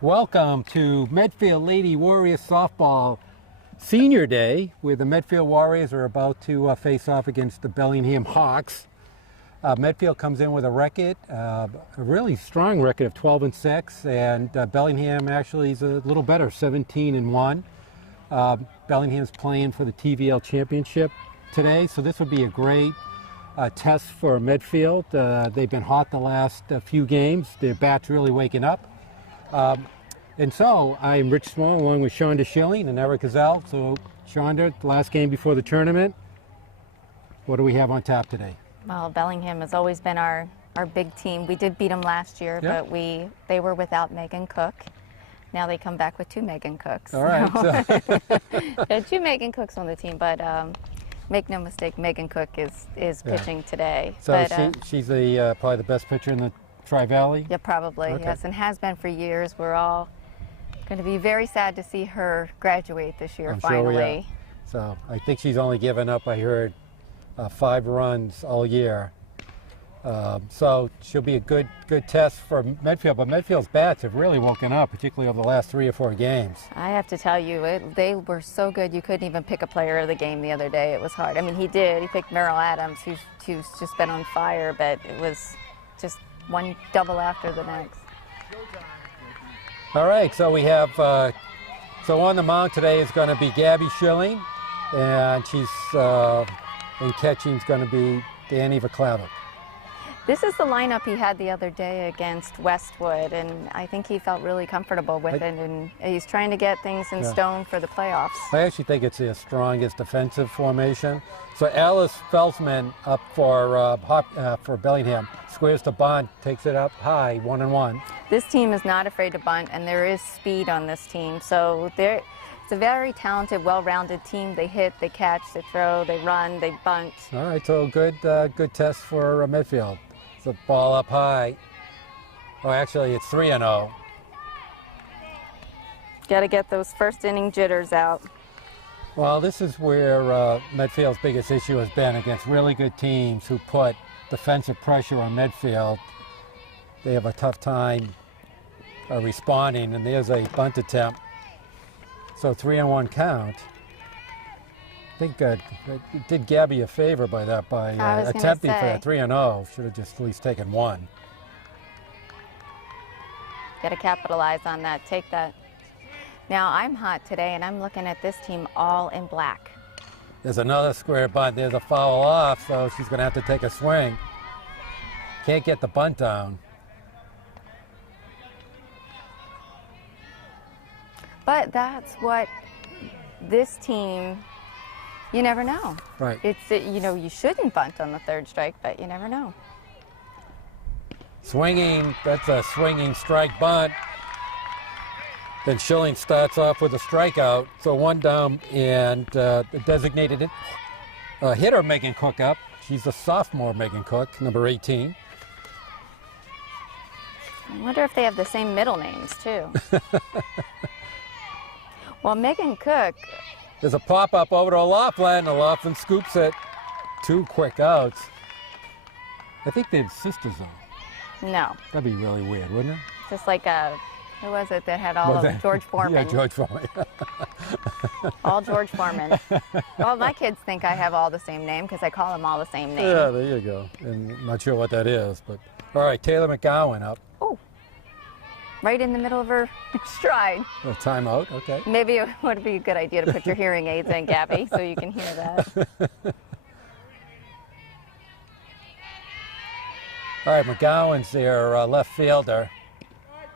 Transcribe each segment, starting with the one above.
Welcome to Medfield Lady Warriors Softball Senior Day, where the Medfield Warriors are about to face off against the Bellingham Hawks. Medfield comes in with a record, a really strong record of 12-6, and Bellingham actually is a little better, 17-1. Bellingham's playing for the TVL Championship today, so this will be a great test for Medfield. They've been hot the last few games. Their bat's really waking up. And so I'm Rich Small along with Shonda Schilling and Eric Gazelle. So Shonda, the last game before the tournament, what do we have on tap today? Well, Bellingham has always been our big team. We did beat them last year, Yep. but they were without Megan Cook. Now they come back with two Megan Cooks. All right. So. There are two Megan Cooks on the team, but make no mistake, Megan Cook is pitching today. So but, she's probably the best pitcher in the Tri-Valley? Yeah, probably, Okay. yes, and has been for years. We're all going to be very sad to see her graduate this year, I'm finally. sure we are. So I think she's only given up, I heard, 5 runs all year. So she'll be a good test for Medfield, but Medfield's bats have really woken up, particularly over the last 3 or 4 games. I have to tell you, they were so good you couldn't even pick a player of the game the other day. It was hard. I mean, he picked Merrill Adams, who's just been on fire, but it was just one double after the next. All right, so we have, so on the mound today is going to be Gabby Schilling, and she's, in catching is going to be Danny Vaclavic. This is the lineup he had the other day against Westwood, and I think he felt really comfortable with it, and he's trying to get things in stone for the playoffs. I actually think it's the strongest defensive formation. So Alice Felsman up for Bellingham, squares to bunt, takes it up high, 1-1. This team is not afraid to bunt, and there is speed on this team. So it's a very talented, well-rounded team. They hit, they catch, they throw, they run, they bunt. All right, so good test for Medfield. It's a ball up high. Oh, actually, it's 3-0. Got to get those first inning jitters out. Well, this is where Medfield's biggest issue has been against really good teams who put defensive pressure on Medfield. They have a tough time responding, and there's a bunt attempt. So 3-1 count. I think it did Gabby a favor by attempting for that 3-0. Should have just at least taken 1. Got to capitalize on that. Take that. Now, I'm hot today, and I'm looking at this team all in black. There's another square bunt. There's a foul off, so she's going to have to take a swing. Can't get the bunt down. But that's what this team, you never know. Right. You shouldn't bunt on the 3rd strike, but you never know. Swinging, that's a swinging strike bunt. Then Schilling starts off with a strikeout. So 1 down, and the designated hitter Megan Cook up. She's a sophomore Megan Cook, number 18. I wonder if they have the same middle names, too. Well, Megan Cook. There's a pop-up over to Laughlin. Laughlin scoops it. 2 quick outs. I think they're sisters, though. No. That'd be really weird, wouldn't it? Just like who was it that had all of George Foreman? Yeah, George Foreman. All George Foreman. Well, my kids think I have all the same name because I call them all the same name. Yeah, there you go. And I'm not sure what that is, but all right, Taylor McGowan up. Oh, right in the middle of her stride. A timeout, okay. Maybe it would be a good idea to put your hearing aids in, Gabby, so you can hear that. All right, McGowan's their left fielder.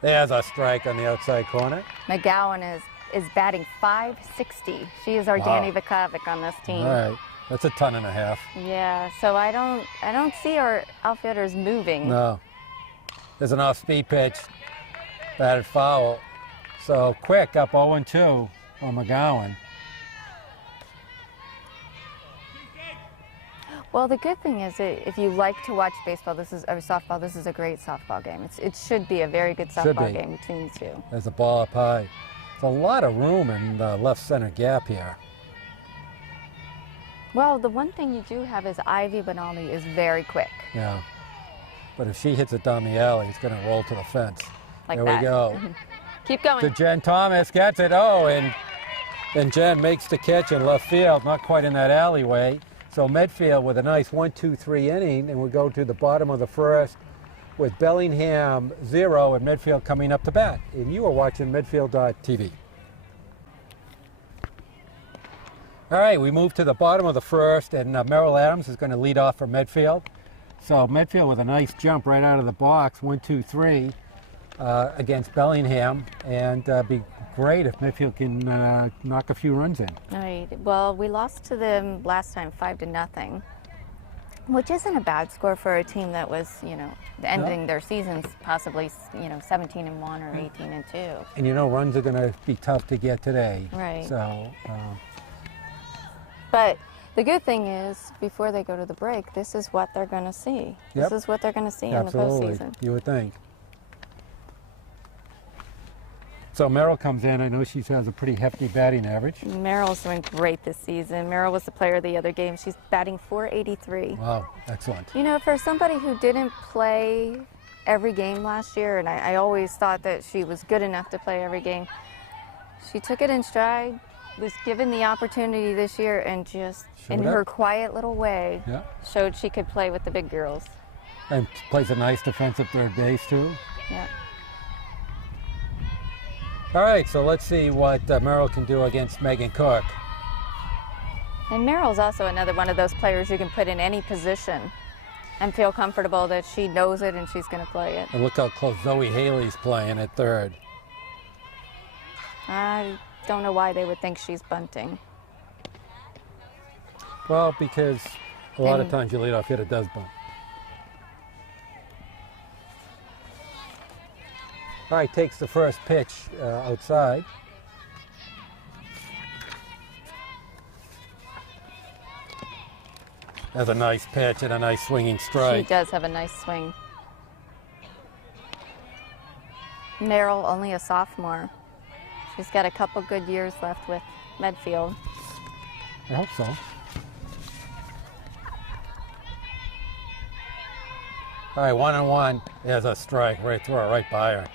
There's a strike on the outside corner. McGowan is batting .560. She is our Danny Vaclavic on this team. All right, that's a 1.5 tons. Yeah, so I don't see our outfielders moving. No. There's an off-speed pitch, batted foul. So Quick up 0-2 on McGowan. Well, the good thing is that if you like to watch baseball, softball, this is a great softball game. It should be a very good softball game between these two. There's a ball up high. There's a lot of room in the left center gap here. Well, the one thing you do have is Ivy Benali is very quick. Yeah. But if she hits it down the alley, it's going to roll to the fence. Like there that. we go. Keep going. To Jen Thomas, gets it. Oh, and Jen makes the catch in left field, not quite in that alleyway. So Medfield with a nice 1-2-3 inning, and we'll go to the bottom of the first with Bellingham 0 and Medfield coming up to bat. And you are watching Medfield.tv. All right, we move to the bottom of the first, and Merrill Adams is going to lead off for Medfield. So Medfield with a nice jump right out of the box, 1-2-3 against Bellingham, and be great if Medfield can knock a few runs in. All right. Well, we lost to them last time 5-0, which isn't a bad score for a team that was, ending their seasons possibly, 17-1 or 18-2. And runs are going to be tough to get today. Right. So. But the good thing is, before they go to the break, this is what they're going to see. Yep. This is what they're going to see Absolutely. in the postseason. You would think. So Merrill comes in. I know she has a pretty hefty batting average. Merrill's doing great this season. Merrill was the player of the other game. She's batting .483. Wow, excellent. For somebody who didn't play every game last year, and I always thought that she was good enough to play every game, she took it in stride, was given the opportunity this year, and just in her quiet little way showed she could play with the big girls. And plays a nice defensive third base too. Yeah. All right, so let's see what Merrill can do against Megan Cook. And Merrill's also another one of those players you can put in any position and feel comfortable that she knows it and she's going to play it. And look how close Zoe Haley's playing at third. I don't know why they would think she's bunting. Well, because a lot of times your leadoff hitter does bunt. All right, takes the first pitch outside. That's a nice pitch and a nice swinging strike. She does have a nice swing. Merrill, only a sophomore. She's got a couple good years left with Medfield. I hope so. All right, 1-1. There's a strike. Right through her, right by her.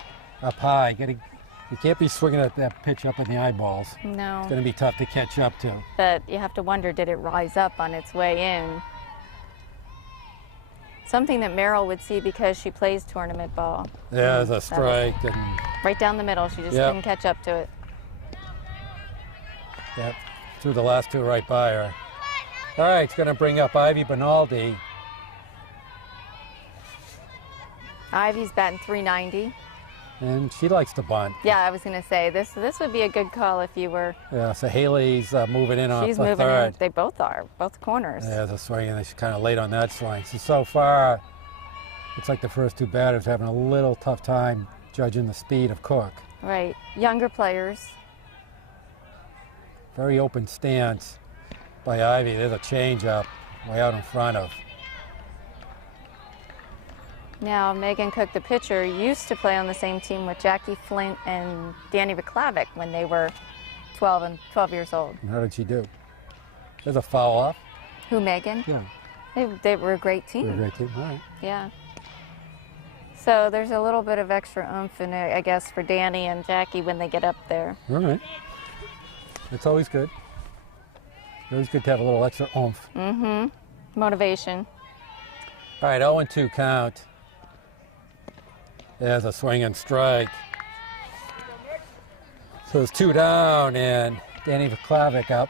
Up high. You can't be swinging at that pitch up in the eyeballs. No. It's going to be tough to catch up to. But you have to wonder, did it rise up on its way in? Something that Merrill would see because she plays tournament ball. Yeah, there's a strike. And right down the middle. She just couldn't catch up to it. Yep, threw the last two right by her. All right, it's going to bring up Ivy Benaldi. Ivy's batting .390. And she likes to bunt. Yeah, I was going to say, this would be a good call if you were. Yeah, so Haley's moving in on the third. She's moving in. They both are, both corners. Yeah, there's a swing, and she's kind of late on that swing. So far, it's like the first two batters having a little tough time judging the speed of Cook. Right, younger players. Very open stance by Ivy. There's a change-up way out in front of. Now, Megan Cook, the pitcher, used to play on the same team with Jackie Flint and Danny Vaklavic when they were 12 years old. And how did she do? There's a foul off. Who, Megan? Yeah. They were a great team. They were a great team, all right. Yeah. So there's a little bit of extra oomph in it, I guess, for Danny and Jackie when they get up there. All right. It's always good. Always good to have a little extra oomph. Mm-hmm. Motivation. All right, 0-2 count. There's a swing and strike. So it's 2 down, and Danny Vaklavic up.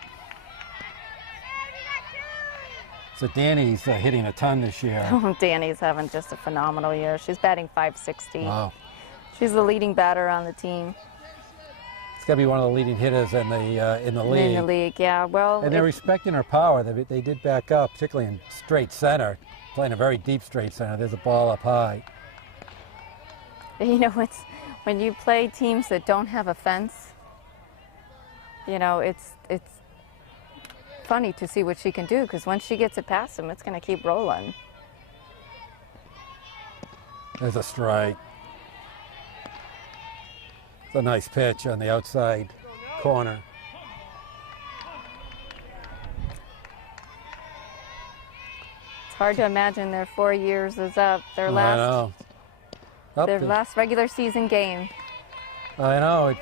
So Danny's hitting a ton this year. Oh, Danny's having just a phenomenal year. She's batting .560. Wow. She's the leading batter on the team. It's got to be one of the leading hitters in the league. In the league, yeah. Well, and they're respecting her power. They did back up, particularly in straight center, playing a very deep straight center. There's a ball up high. It's when you play teams that don't have a fence. It's funny to see what she can do, because once she gets it past them, it's going to keep rolling. There's a strike. It's a nice pitch on the outside corner. It's hard to imagine their 4 years is up. Their I know. last regular season game. I know, it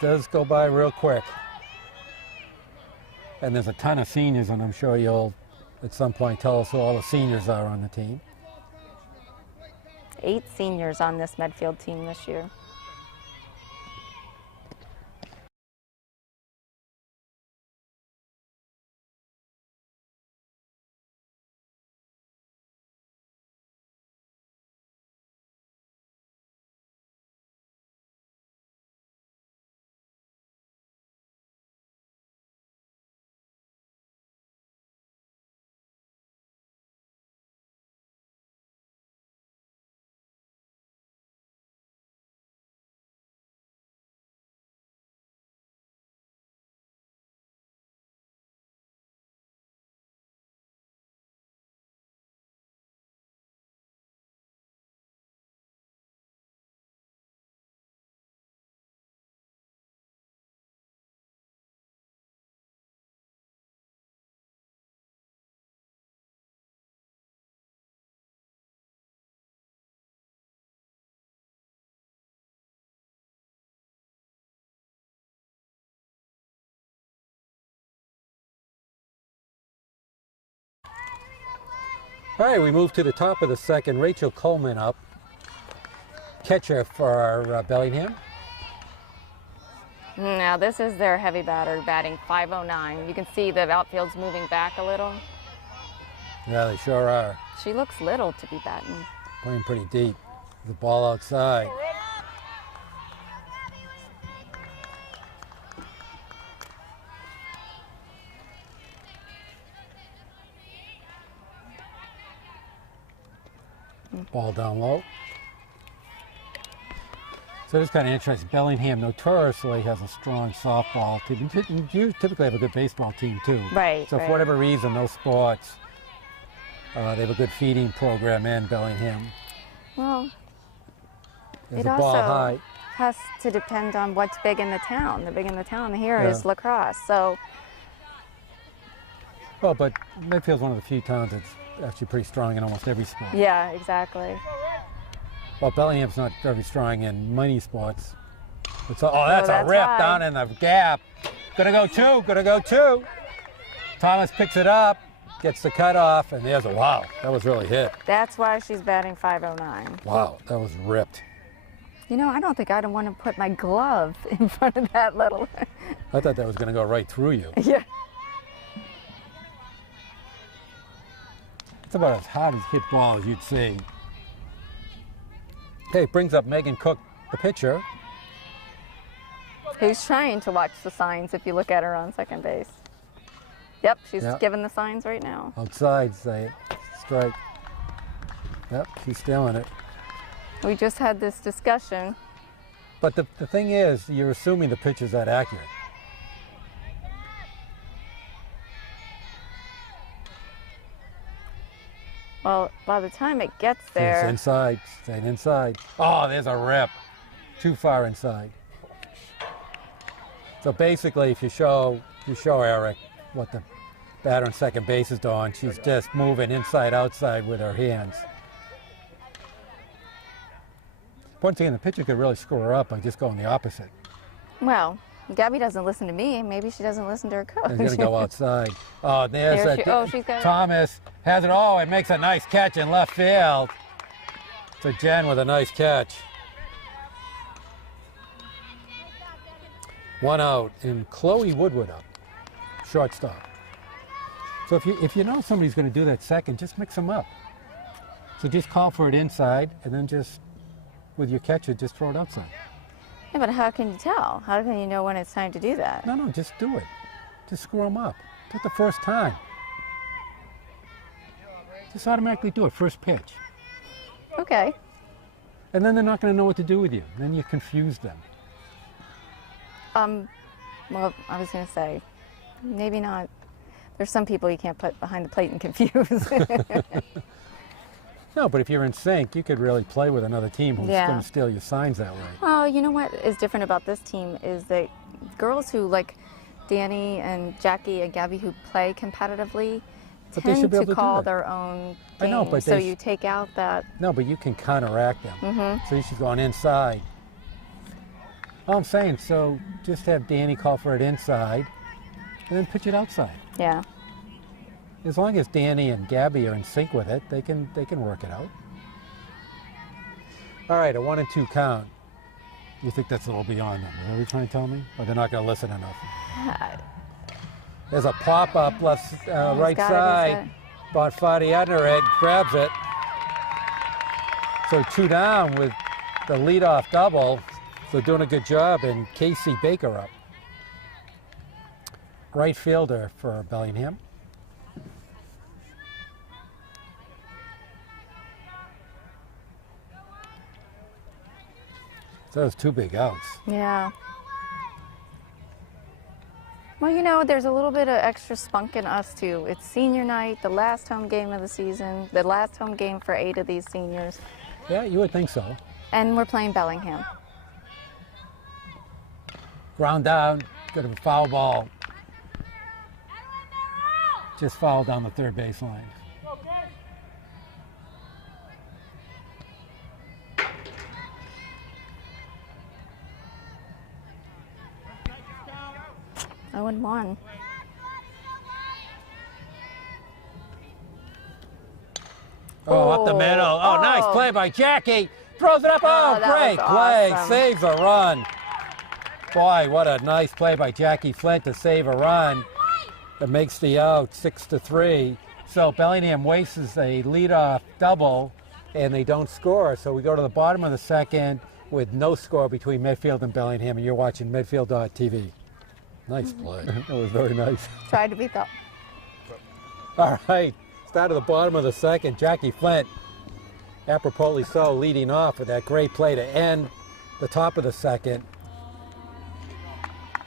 does go by real quick. And there's a ton of seniors, and I'm sure you'll at some point tell us who all the seniors are on the team. 8 seniors on this Medfield team this year. All right, we move to the top of the second. Rachel Coleman up, catcher for our Bellingham. Now this is their heavy batter, batting .509. You can see the outfield's moving back a little. Yeah, they sure are. She looks little to be batting. Playing pretty deep. The ball outside. Ball down low. So it's kind of interesting. Bellingham notoriously has a strong softball team. You typically have a good baseball team too. Right. So for whatever reason, those sports, they have a good feeding program in Bellingham. Well, There's it a ball also high. has to depend on what's big in the town. The big in the town here is Yeah. lacrosse. So, Well, but Medfield's one of the few towns that's actually pretty strong in almost every sport. yeah, exactly. Well, Bellingham's not very strong in many sports. That's a that's rip high. down in the gap. Gonna go two. Thomas picks it up, gets the cutoff, and there's a wow. That was really hit. That's why she's batting .509. Wow, that was ripped. You know, I don't think I'd want to put my glove in front of that little. I thought that was gonna go right through you. Yeah. It's about as hard as hit ball as you'd see. Okay, brings up Megan Cook, the pitcher. Who's trying to watch the signs if you look at her on second base. Yep, she's Yep. giving the signs right now. Outside, say strike. Yep, she's stealing it. We just had this discussion. But the thing is, you're assuming the pitch is that accurate. Well, by the time it gets It's there, inside, staying inside. Oh, there's a rip. Too far inside. So basically, if you show Eric what the batter on second base is doing, she's just moving inside, outside with her hands. Once again, the pitcher could really screw her up by just going the opposite. well, Gabby doesn't listen to me. Maybe she doesn't listen to her coach. He's going to go outside. Oh, there's There that. she's got it. Thomas has it. Oh, and makes a nice catch in left field. So Jen with a nice catch. 1 out, and Chloe Woodward up, shortstop. So if you know somebody's going to do that second, just mix them up. So just call for it inside, and then just with your catcher, just throw it outside. Yeah, but how can you tell? How can you know when it's time to do that? No, just do it. Just screw them up. Do it the first time. Just automatically do it, first pitch. Okay. And then they're not going to know what to do with you. Then you confuse them. Well, I was going to say, maybe not. There's some people you can't put behind the plate and confuse. No, but if you're in sync, you could really play with another team who's Yeah. going to steal your signs that way. Well, you know what is different about this team is that girls who, like Danny and Jackie and Gabby, who play competitively, But they should tend be to able to do call that. their own I know, game. but So they you take out that. No, but you can counteract them. So she's going inside. All I'm saying, so just have Danny call for it inside and then pitch it outside. Yeah. As long as Danny and Gabby are in sync with it, they can work it out. All right, a 1-2 count. You think that's a little beyond them? Is that what you're trying to tell me? Or they're not going to listen enough? There's a pop-up left, right side. Bonfatti under it, grabs it. So 2 down with the leadoff double. So doing a good job, and Casey Baker up. Right fielder for Bellingham. So those 2 big outs. Yeah. Well, you know, there's a little bit of extra spunk in us, too. It's senior night, the last home game of the season, the last home game for 8 of these seniors. Yeah, you would think so. And we're playing Bellingham. Ground down, good of a foul ball. Just fouled down the third baseline. Oh, and 1. Oh, up the middle. Oh, nice play by Jackie. Throws it up. Oh, great play. Awesome. Saves a run. Boy, what a nice play by Jackie Flint to save a run. That makes the out 6-3. So Bellingham wastes a leadoff double, and they don't score. So we go to the bottom of the second with no score between Medfield and Bellingham, and you're watching Medfield.tv. Nice play. That was very nice. Tried to be thought. All right, start of the bottom of the second. Jackie Flint, apropos so, leading off with that great play to end the top of the second.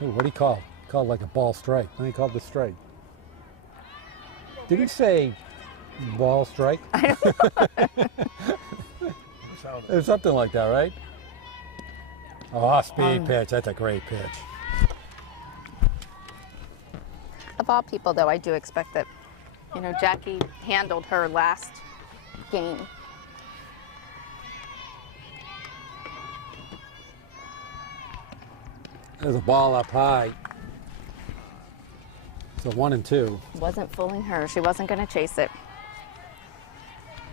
Ooh, what did he call? He called like a ball strike. Then he called the strike. Did he say ball strike? I don't know. It was something like that, right? Oh, speed pitch. That's a great pitch. Of all people, though, I do expect that, you know, Jackie handled her last game. There's a ball up high. So 1-2. Wasn't fooling her. She wasn't going to chase it.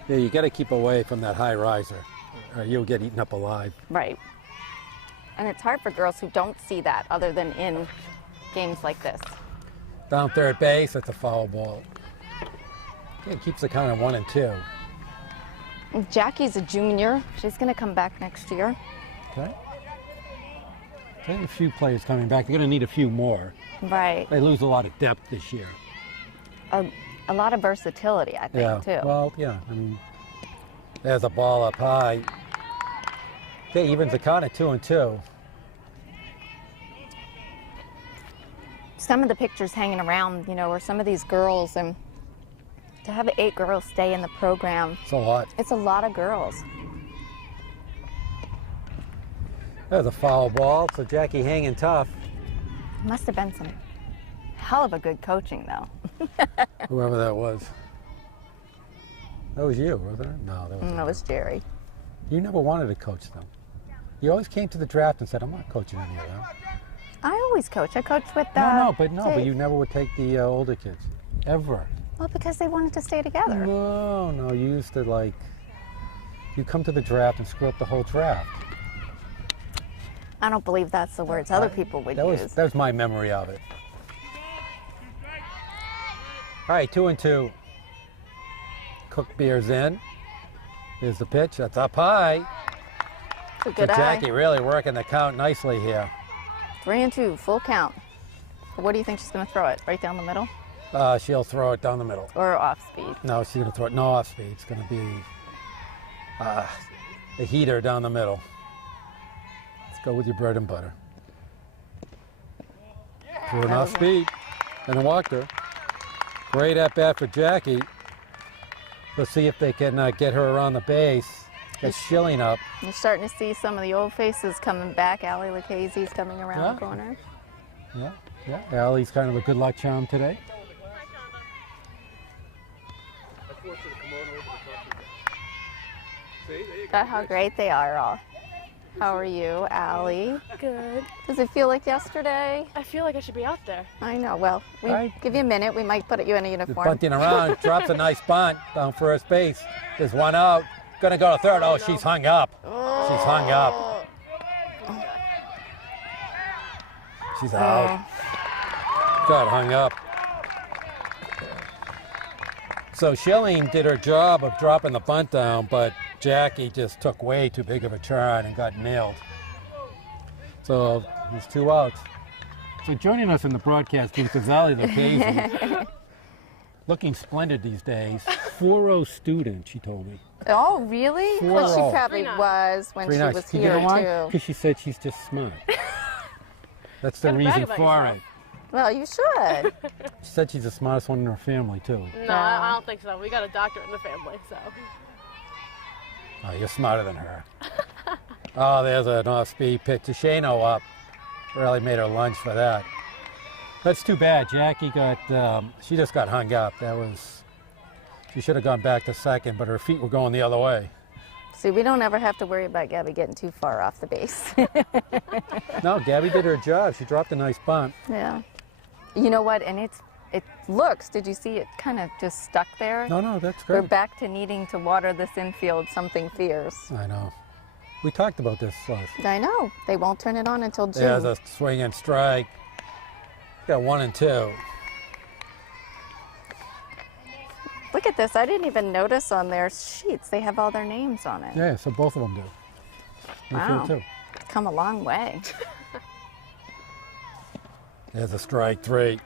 Yeah, you got to keep away from that high riser, or you'll get eaten up alive. Right. And it's hard for girls who don't see that other than in games like this. Down third base, that's a foul ball. It keeps the count at 1-2. Jackie's a junior. She's going to come back next year. Okay. A few players coming back. They're going to need a few more. Right. They lose a lot of depth this year. A lot of versatility, I think, too. Well, yeah. I mean, there's a ball up high. Okay, evens the count at 2-2. Some of the pictures hanging around, you know, are some of these girls, and to have 8 girls stay in the program. It's a lot. It's a lot of girls. There's a foul ball, so Jackie hanging tough. Must have been some hell of a good coaching, though. Whoever that was. That was you, wasn't it? No, that was That was Jerry. You never wanted to coach them. You always came to the draft and said, I'm not coaching any of them. I always coach. I coached with But Dave. you never would take the older kids. Ever. Well, because they wanted to stay together. No, you used to you come to the draft and screw up the whole draft. I don't believe that's the words other people would use. That was my memory of it. All right, 2-2. Cook beers in. Here's the pitch. That's up high. It's a good So eye. Jackie really working the count nicely here. 3-2, full count. What do you think she's going to throw it? Right down the middle? She'll throw it down the middle. Or off speed? No, she's going to throw it off speed. It's going to be a heater down the middle. Let's go with your bread and butter. Threw it off speed and it walked her. Great at bat for Jackie. Let's see if they can get her around the base. Got Schilling up. You're starting to see some of the old faces coming back. Allie Lucchese's coming around the corner. Yeah. Allie's kind of a good luck charm today. About how great they are all. How are you, Allie? Good. Does it feel like yesterday? I feel like I should be out there. I know. Well, we Right. give you a minute. We might put you in a Just uniform. bunting around, drops a nice bunt down first base. There's one out. Gonna go to third. Oh, she's hung up. She's hung up. She's out. Got hung up. So Schilling did her job of dropping the bunt down, but Jackie just took way too big of a turn and got nailed. So there's 2 outs. So joining us in the broadcast booth is Ali Lucchese. Looking splendid these days. 4.0 student, she told me. Oh, really? Well, she 4-0. probably 3-9. was when she 3.9. was You here, know why? too. Because she said she's just smart. That's the Gotta brag reason about for yourself. it. Well, you should. She said she's the smartest one in her family, too. No, I don't think so. We got a doctor in the family, so. Oh, you're smarter than her. Oh, there's an off-speed pitch to Shano up. Really made her lunge for that. That's too bad. Jackie got, she just got hung up. That was, she should have gone back to second, but her feet were going the other way. See, we don't ever have to worry about Gabby getting too far off the base. No, Gabby did her job. She dropped a nice bunt. Yeah. You know what? And it looks, did you see it kind of just stuck there? No, that's We're good. back to needing to water this infield something fierce. I know. We talked about this last. I know. They won't turn it on until June. There's a swing and strike. Got 1 and 2. Look at this. I didn't even notice on their sheets. They have all their names on it. Yeah, so both of them do. Wow. Too. It's come a long way. There's a strike 3.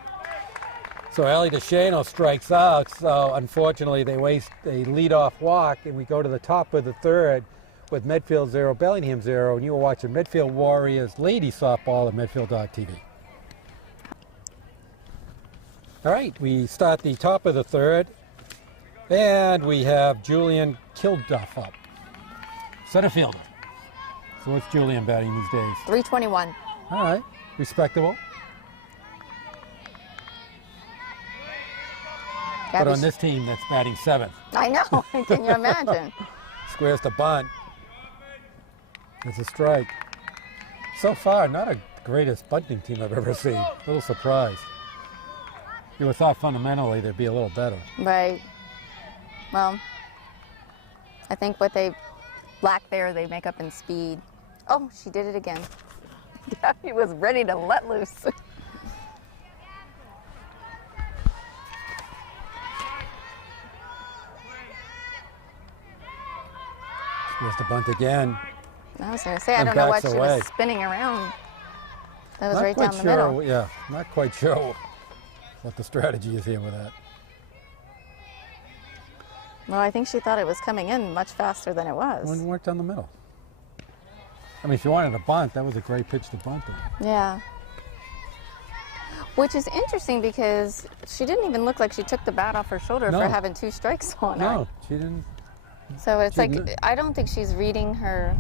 So Ali DeShano strikes out. So unfortunately, they waste a leadoff walk, and we go to the top of the third with Medfield 0, Bellingham 0, and you were watching Medfield Warriors lady softball at Medfield.tv. All right, we start the top of the third, and we have Julian Kilduff up, center fielder. So what's Julian batting these days? 321. All right, respectable. But Gabby, on this team, that's batting 7th. I know. Can you imagine? Squares the bunt. It's a strike. So far, not a greatest bunting team I've ever seen. A little surprised. You would have thought fundamentally they'd be a little better. Right. Well, I think what they lack there, they make up in speed. Oh, she did it again. Gabby was ready to let loose. Squares the bunt again. I was going to say, I And don't know what backs she away. was spinning around. That was Not right quite down the sure. middle. Yeah, not quite sure what the strategy is here with that. Well, I think she thought it was coming in much faster than it was. One worked down the middle. I mean, if you wanted a bunt, that was a great pitch to bunt in. Yeah. Which is interesting because she didn't even look like she took the bat off her shoulder No. for having 2 strikes on her. No, she didn't. So it's She like, didn't- I don't think she's reading her,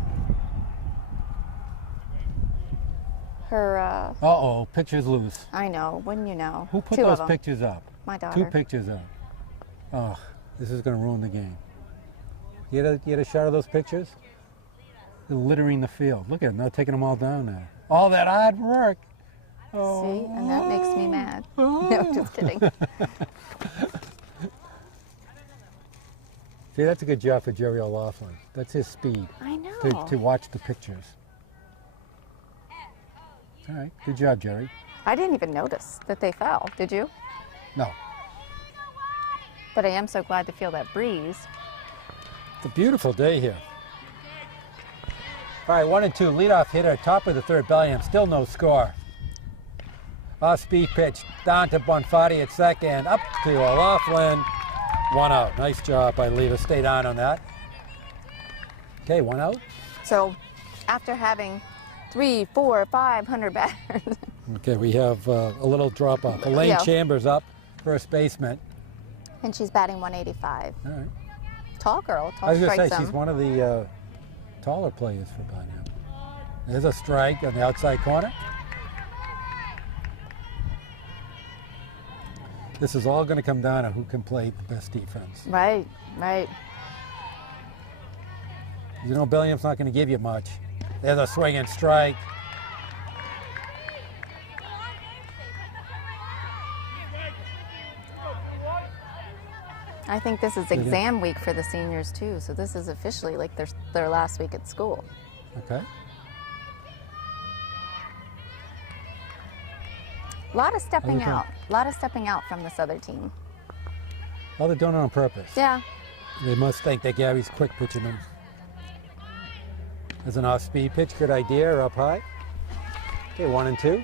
Uh-oh, picture's loose. I know, wouldn't you know? Who put 2 those of them. pictures up? My daughter. 2 pictures up. Oh, this is going to ruin the game. You get a shot of those pictures? They're littering the field. Look at them. They're taking them all down now. All that hard work. Oh. See, and that makes me mad. No, just kidding. See, that's a good job for Jerry O'Laughlin. That's his speed, I know. to watch the pictures. All right, good job, Jerry. I didn't even notice that they fell. Did you? No, But I am so glad to feel that breeze. it's a beautiful day here. All right, 1 and 2, leadoff hitter, top of the third, Bellingham, still no score. Off-speed pitch, down to Bonfatti at second, up to O'Laughlin, 1 out. Nice job by Leva, stayed on that. Okay, 1 out. So after having 300, 400, 500 batters, Okay, we have a little drop off. Elaine Yeah. Chambers up, first baseman. and she's batting 185. All right. Tall girl, I tall was going to strike say, she's zone. one of the taller players for Bellingham. There's a strike on the outside corner. This is all going to come down to who can play the best defense. Right, right. You know, Bellingham's not going to give you much. There's a swing and strike. I think this is exam week for the seniors too, so this is officially like their last week at school. Okay. A lot of stepping out. A lot of stepping out from this other team. Well, they're doing it on purpose. Yeah. They must think that Gabby's quick pitching them. As an off-speed pitch, good idea, up high. Okay, 1 and 2.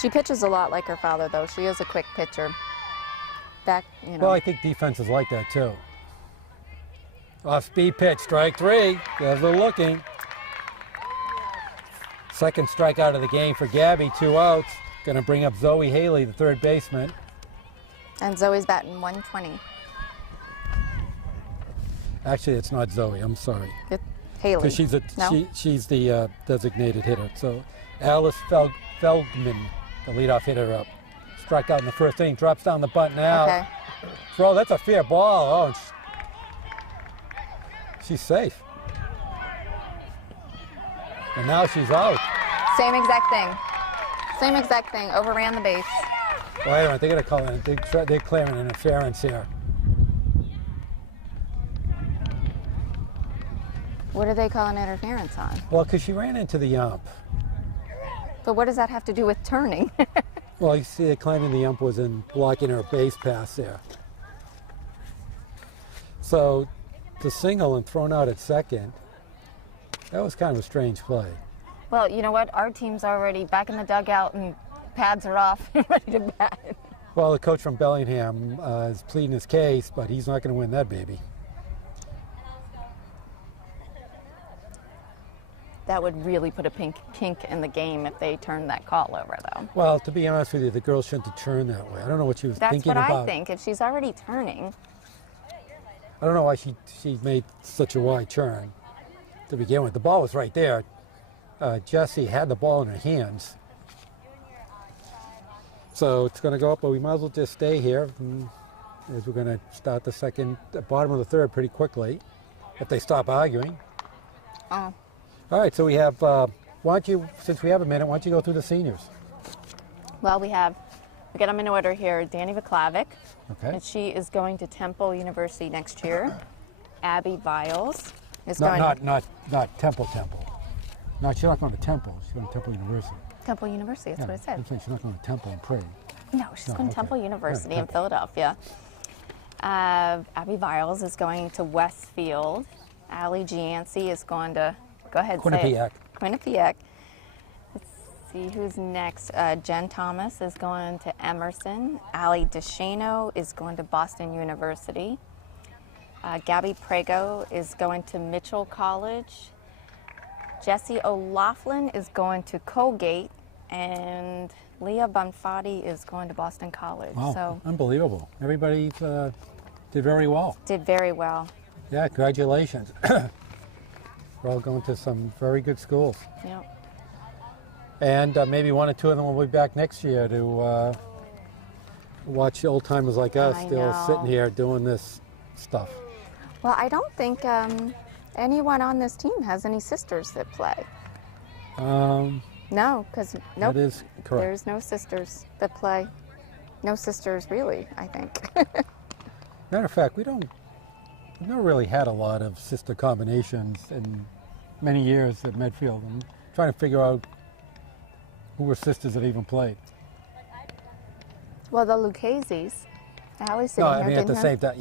She pitches a lot like her father, though. She is a quick pitcher. Back, you know. Well, I think defenses like that too. Off-speed pitch, strike 3. As they're looking. Second strikeout of the game for Gabby, 2 outs. Going to bring up Zoe Haley, the third baseman. And Zoe's batting 120. Actually, it's not Zoe. I'm sorry. It's Haley. Because she's the designated hitter. So Alice Feldman, the leadoff hitter, up. Struck out in the first inning, drops down the bunt now. Okay. Throw, that's a fair ball. Oh, she's safe. And now she's out. Same exact thing. Same exact thing. Overran the base. Wait a minute, they're going to call it. They're clearing interference here. What are they calling interference on? Well, because she ran into the ump. But what does that have to do with turning? Well, you see, they're claiming the ump was in blocking her base pass there. So, the single and thrown out at second, that was kind of a strange play. Well, you know what? Our team's already back in the dugout and pads are off and ready to bat. Well, the coach from Bellingham is pleading his case, but he's not going to win that baby. That would really put a kink in the game if they turned that call over, though. Well, to be honest with you, the girl shouldn't have turned that way. I don't know what she was thinking about. That's what I think. If she's already turning. I don't know why she made such a wide turn to begin with. The ball was right there. Jessie had the ball in her hands. So it's going to go up, but we might as well just stay here as we're going to start the bottom of the third pretty quickly if they stop arguing. Oh. All right, so we have, why don't you, since we have a minute, why don't you go through the seniors? Well, we get them in order here. Danny Vaklavic, Okay. and she is going to Temple University next year. Abby Viles is Not going Temple. No, she's not going to Temple. She's going to Temple University. Temple University, that's what I said. I'm saying she's not going to Temple and pray. No, she's going to Temple University in Temple. Philadelphia. Abby Viles is going to Westfield. Allie Gianci is going to, go ahead, say it. Quinnipiac. Let's see who's next. Jen Thomas is going to Emerson. Allie DeShano is going to Boston University. Gabby Prego is going to Mitchell College. Jessie O'Laughlin is going to Colgate, and Leah Bonfatti is going to Boston College. Wow, so unbelievable. Everybody did very well. did very well. Yeah, congratulations. We're all going to some very good schools. Yep. And maybe 1 or 2 of them will be back next year to watch old timers like us I still know. sitting here doing this stuff. Well, I don't think anyone on this team has any sisters that play. No, because That is correct. there's no sisters that play. No sisters, really, I think. Matter of fact, we've never really had a lot of sister combinations in many years at Medfield. I'm trying to figure out who were sisters that even played. Well, the Lucchese's. Allie's sitting No, here, I mean at didn't the her? same time,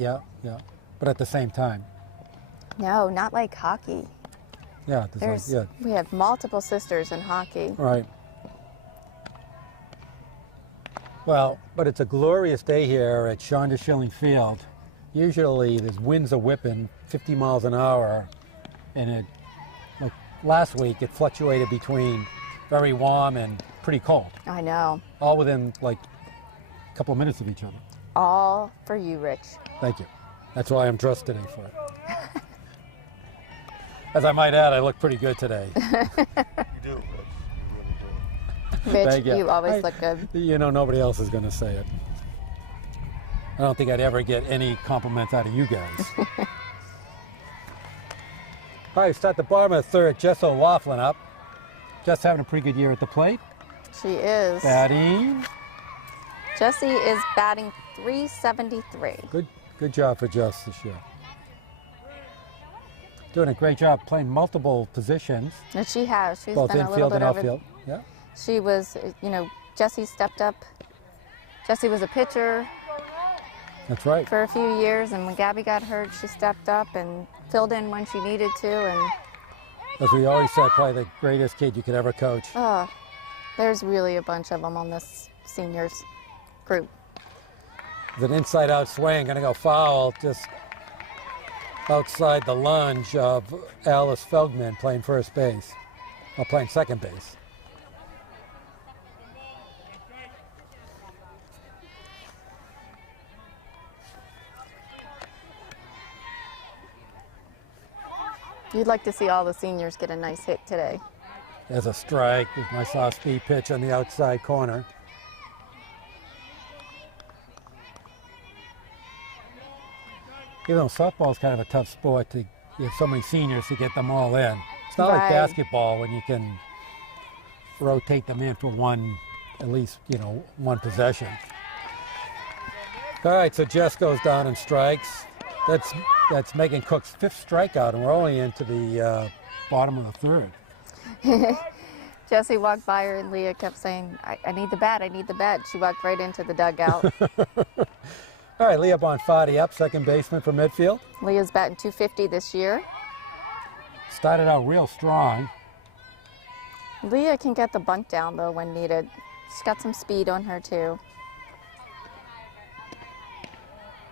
yeah. But at the same time, No, not like hockey. yeah. We have multiple sisters in hockey. Right. Well, but it's a glorious day here at Shonda Schilling Field. Usually there's winds are whipping 50 miles an hour, and like last week it fluctuated between very warm and pretty cold, I know. all within like a couple of minutes of each other. All for you, Rich. Thank you. That's why I'm dressed today for it. As I might add, I look pretty good today. You do, Rich. You really do. Rich, Thank you always look good. You know, nobody else is going to say it. I don't think I'd ever get any compliments out of you guys. All right, start the bottom of the third. Jess O'Laughlin up. Jess having a pretty good year at the plate. She is. Batting. Jessie is batting .373. Good job for Jess this year. Doing a great job playing multiple positions. And she has. She's Both been a little infield bit and over. outfield. Yeah. She was, you know, Jessie stepped up. Jessie was a pitcher That's right. for a few years, and when Gabby got hurt, she stepped up and filled in when she needed to. And As we always said, probably the greatest kid you could ever coach. oh, there's really a bunch of them on this seniors group. It's an inside-out swing, going to go foul, just outside the lunge of Alice Feldman playing first base, or playing second base. You'd like to see all the seniors get a nice hit today. There's a strike with my soft speed pitch on the outside corner. Even though softball is kind of a tough sport to you have so many seniors to get them all in. It's not like Right. basketball when you can rotate them in for one, at least, you know, one possession. All right, so Jess goes down and strikes. That's Megan Cook's fifth strikeout, and we're only into the bottom of the third. Jessie walked by her, and Leah kept saying, I need the bat, I need the bat. She walked right into the dugout. All right, Leah Bonfatti up, second baseman for Medfield. Leah's batting .250 this year. Started out real strong. Leah can get the bunt down, though, when needed. She's got some speed on her, too.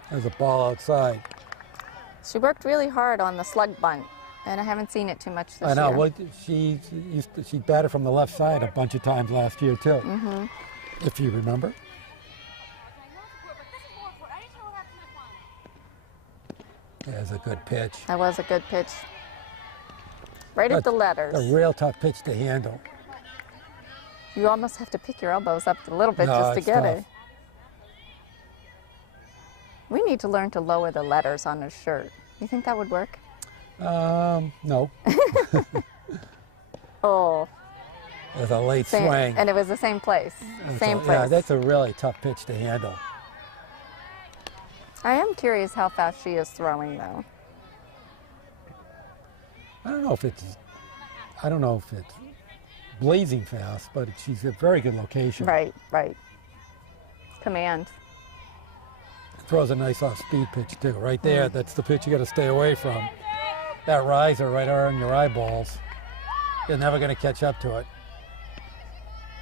There's a ball outside. She worked really hard on the slug bunt, and I haven't seen it too much this I know. year. Well, she batted from the left side a bunch of times last year too. Mm-hmm. If you remember. There's a good pitch. That was a good pitch. Right at the letters. A real tough pitch to handle. You almost have to pick your elbows up a little bit No, just to it's get tough. it. We need to learn to lower the letters on his shirt. You think that would work? No. Oh. There's a late Same, swing. and it was the same place. Same place. Yeah, that's a really tough pitch to handle. I am curious how fast she is throwing, though. I don't know if it's blazing fast, but she's a very good location. Right, right. Command. Throws a nice off-speed pitch too. Right there, that's the pitch you got to stay away from. That riser right on your eyeballs. You're never going to catch up to it.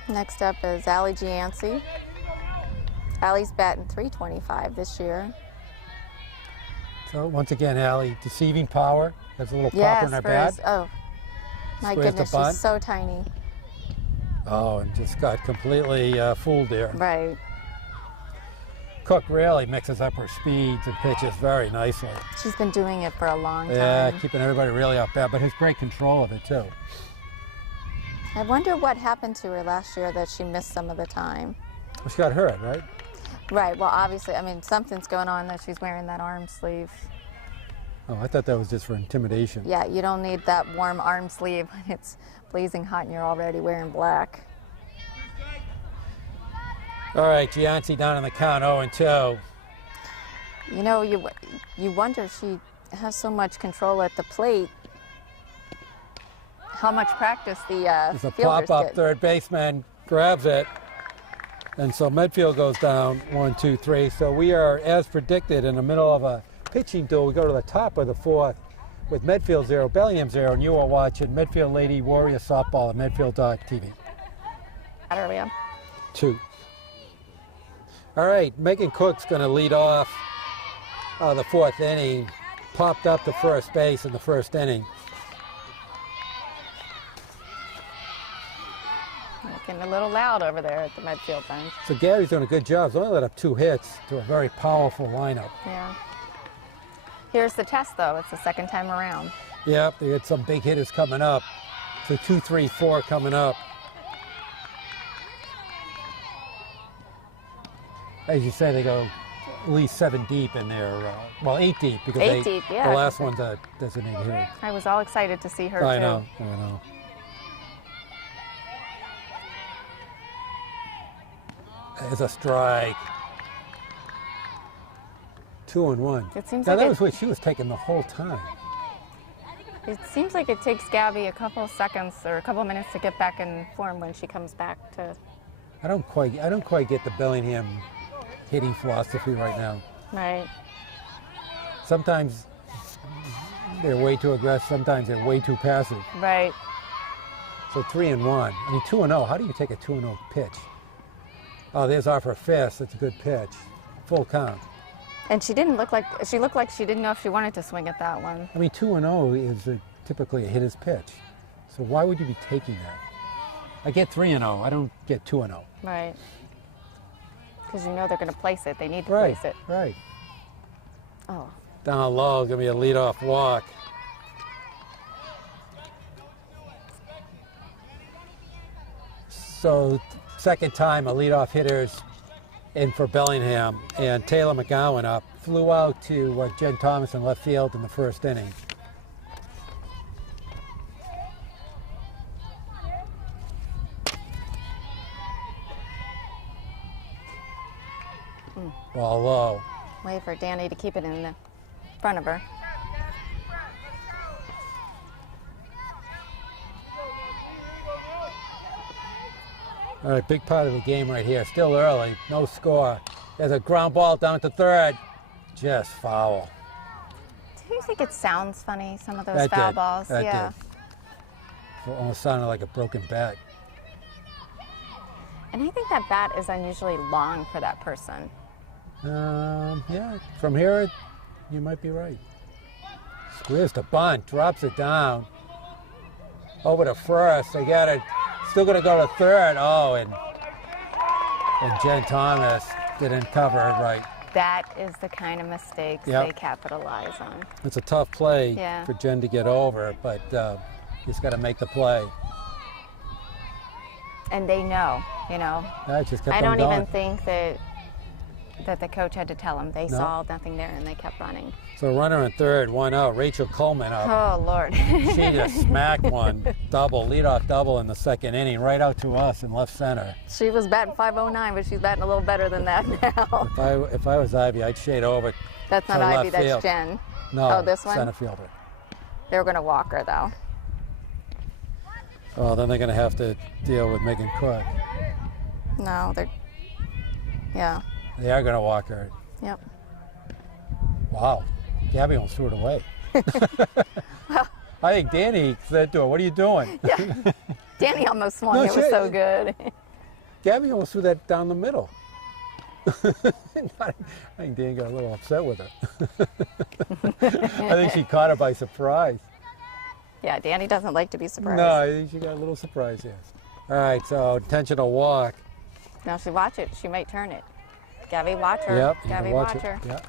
Next up is Allie Gianci. Allie's batting .325 this year. So once again, Allie, deceiving power. Has a little popper Yes, in her for bat. his, oh, my Squares the goodness, bunt. she's so tiny. Oh, and just got completely fooled there. Right. Cook really mixes up her speeds and pitches very nicely. She's been doing it for a long time. Yeah, keeping everybody really off bat, but has great control of it too. I wonder what happened to her last year that she missed some of the time. Well, she got hurt, right? Right, well, obviously, I mean, something's going on that she's wearing that arm sleeve. Oh, I thought that was just for intimidation. Yeah, you don't need that warm arm sleeve when it's blazing hot and you're already wearing black. All right, Gianci down in the count, 0-2. You know, you wonder, she has so much control at the plate, how much practice the There's a fielders pop-up, get. third baseman grabs it. And so Medfield goes down, 1-2-3. So we are, as predicted, in the middle of a pitching duel. We go to the top of the fourth with Medfield 0, Bellingham 0, and you are watching Medfield Lady Warrior Softball at Medfield.tv. Earlier. 2. All right, Megan Cook's going to lead off the fourth inning. Popped up to first base in the first inning. Getting a little loud over there at the Medfield bench. So Gary's doing a good job. He's only let up 2 hits to a very powerful lineup. Yeah. Here's the test, though. It's the second time around. Yep, they had some big hitters coming up. So 2, 3, 4 coming up. As you say, they go at least 7 deep in there. Well, 8 deep because 8 deep, yeah. the last one's a designated hitter. I was all excited to see her, I too. know, I know. There's a strike. 2-1. It seems now, like that was what she was taking the whole time. It seems like it takes Gabby a couple of seconds or a couple of minutes to get back in form when she comes back to... I don't quite get the Bellingham hitting philosophy right now. Right. Sometimes they're way too aggressive, sometimes they're way too passive. Right. So 3-1. I mean 2-0. How do you take a 2-0 pitch? Oh, there's off her fist. That's a good pitch. Full count. And she looked like she didn't know if she wanted to swing at that one. I mean 2-0 is typically a hitter's pitch. So why would you be taking that? I get 3-0. I don't get 2-0. Right. Because you know they're going to place it. They need to Right, place it. right. Oh. Down low, going to be a leadoff walk. So second time a leadoff hitter's in for Bellingham, and Taylor McGowan up. Flew out to Jen Thomas in left field in the first inning. Ball low. Wait for Danny to keep it in the front of her. All right, big part of the game right here. Still early, no score. There's a ground ball down to third. Just foul. Do you think it sounds funny, some of those That foul did. balls? That yeah. did. It almost sounded like a broken bat. And I think that bat is unusually long for that person. Yeah, from here, you might be right. Squares the bunt, drops it down. Over to first, they got it. Still gonna go to third. Oh, and Jen Thomas didn't cover it right. That is the kind of mistakes Yep. they capitalize on. It's a tough play Yeah. for Jen to get over, but he's got to make the play. And they know, you know. I just kept I on don't going. even think that the coach had to tell them. They No. saw nothing there and they kept running. So runner in third, 1 out. Rachel Coleman up. Oh, Lord. She just smacked one double, leadoff double in the second inning, right out to us in left center. She was batting .509, but she's batting a little better than that now. If I was Ivy, I'd shade over. That's not to Ivy, left that's field. Jen. No, Oh, this one? center fielder. They were going to walk her, though. Oh, then they're going to have to deal with Megan Cook. No, they're... Yeah. They are going to walk her. Yep. Wow. Gabby almost threw it away. I think Danny said to her, "What are you doing?" Yeah. Danny almost swung. No, It was so good. Gabby almost threw that down the middle. I think Danny got a little upset with her. I think she caught her by surprise. Yeah, Danny doesn't like to be surprised. No, I think she got a little surprise, yes. All right, so intentional walk. Now, if she watch it, she might turn it. Gabby, watch her. Yep, you Gabby, can watch watch it. her. Yep.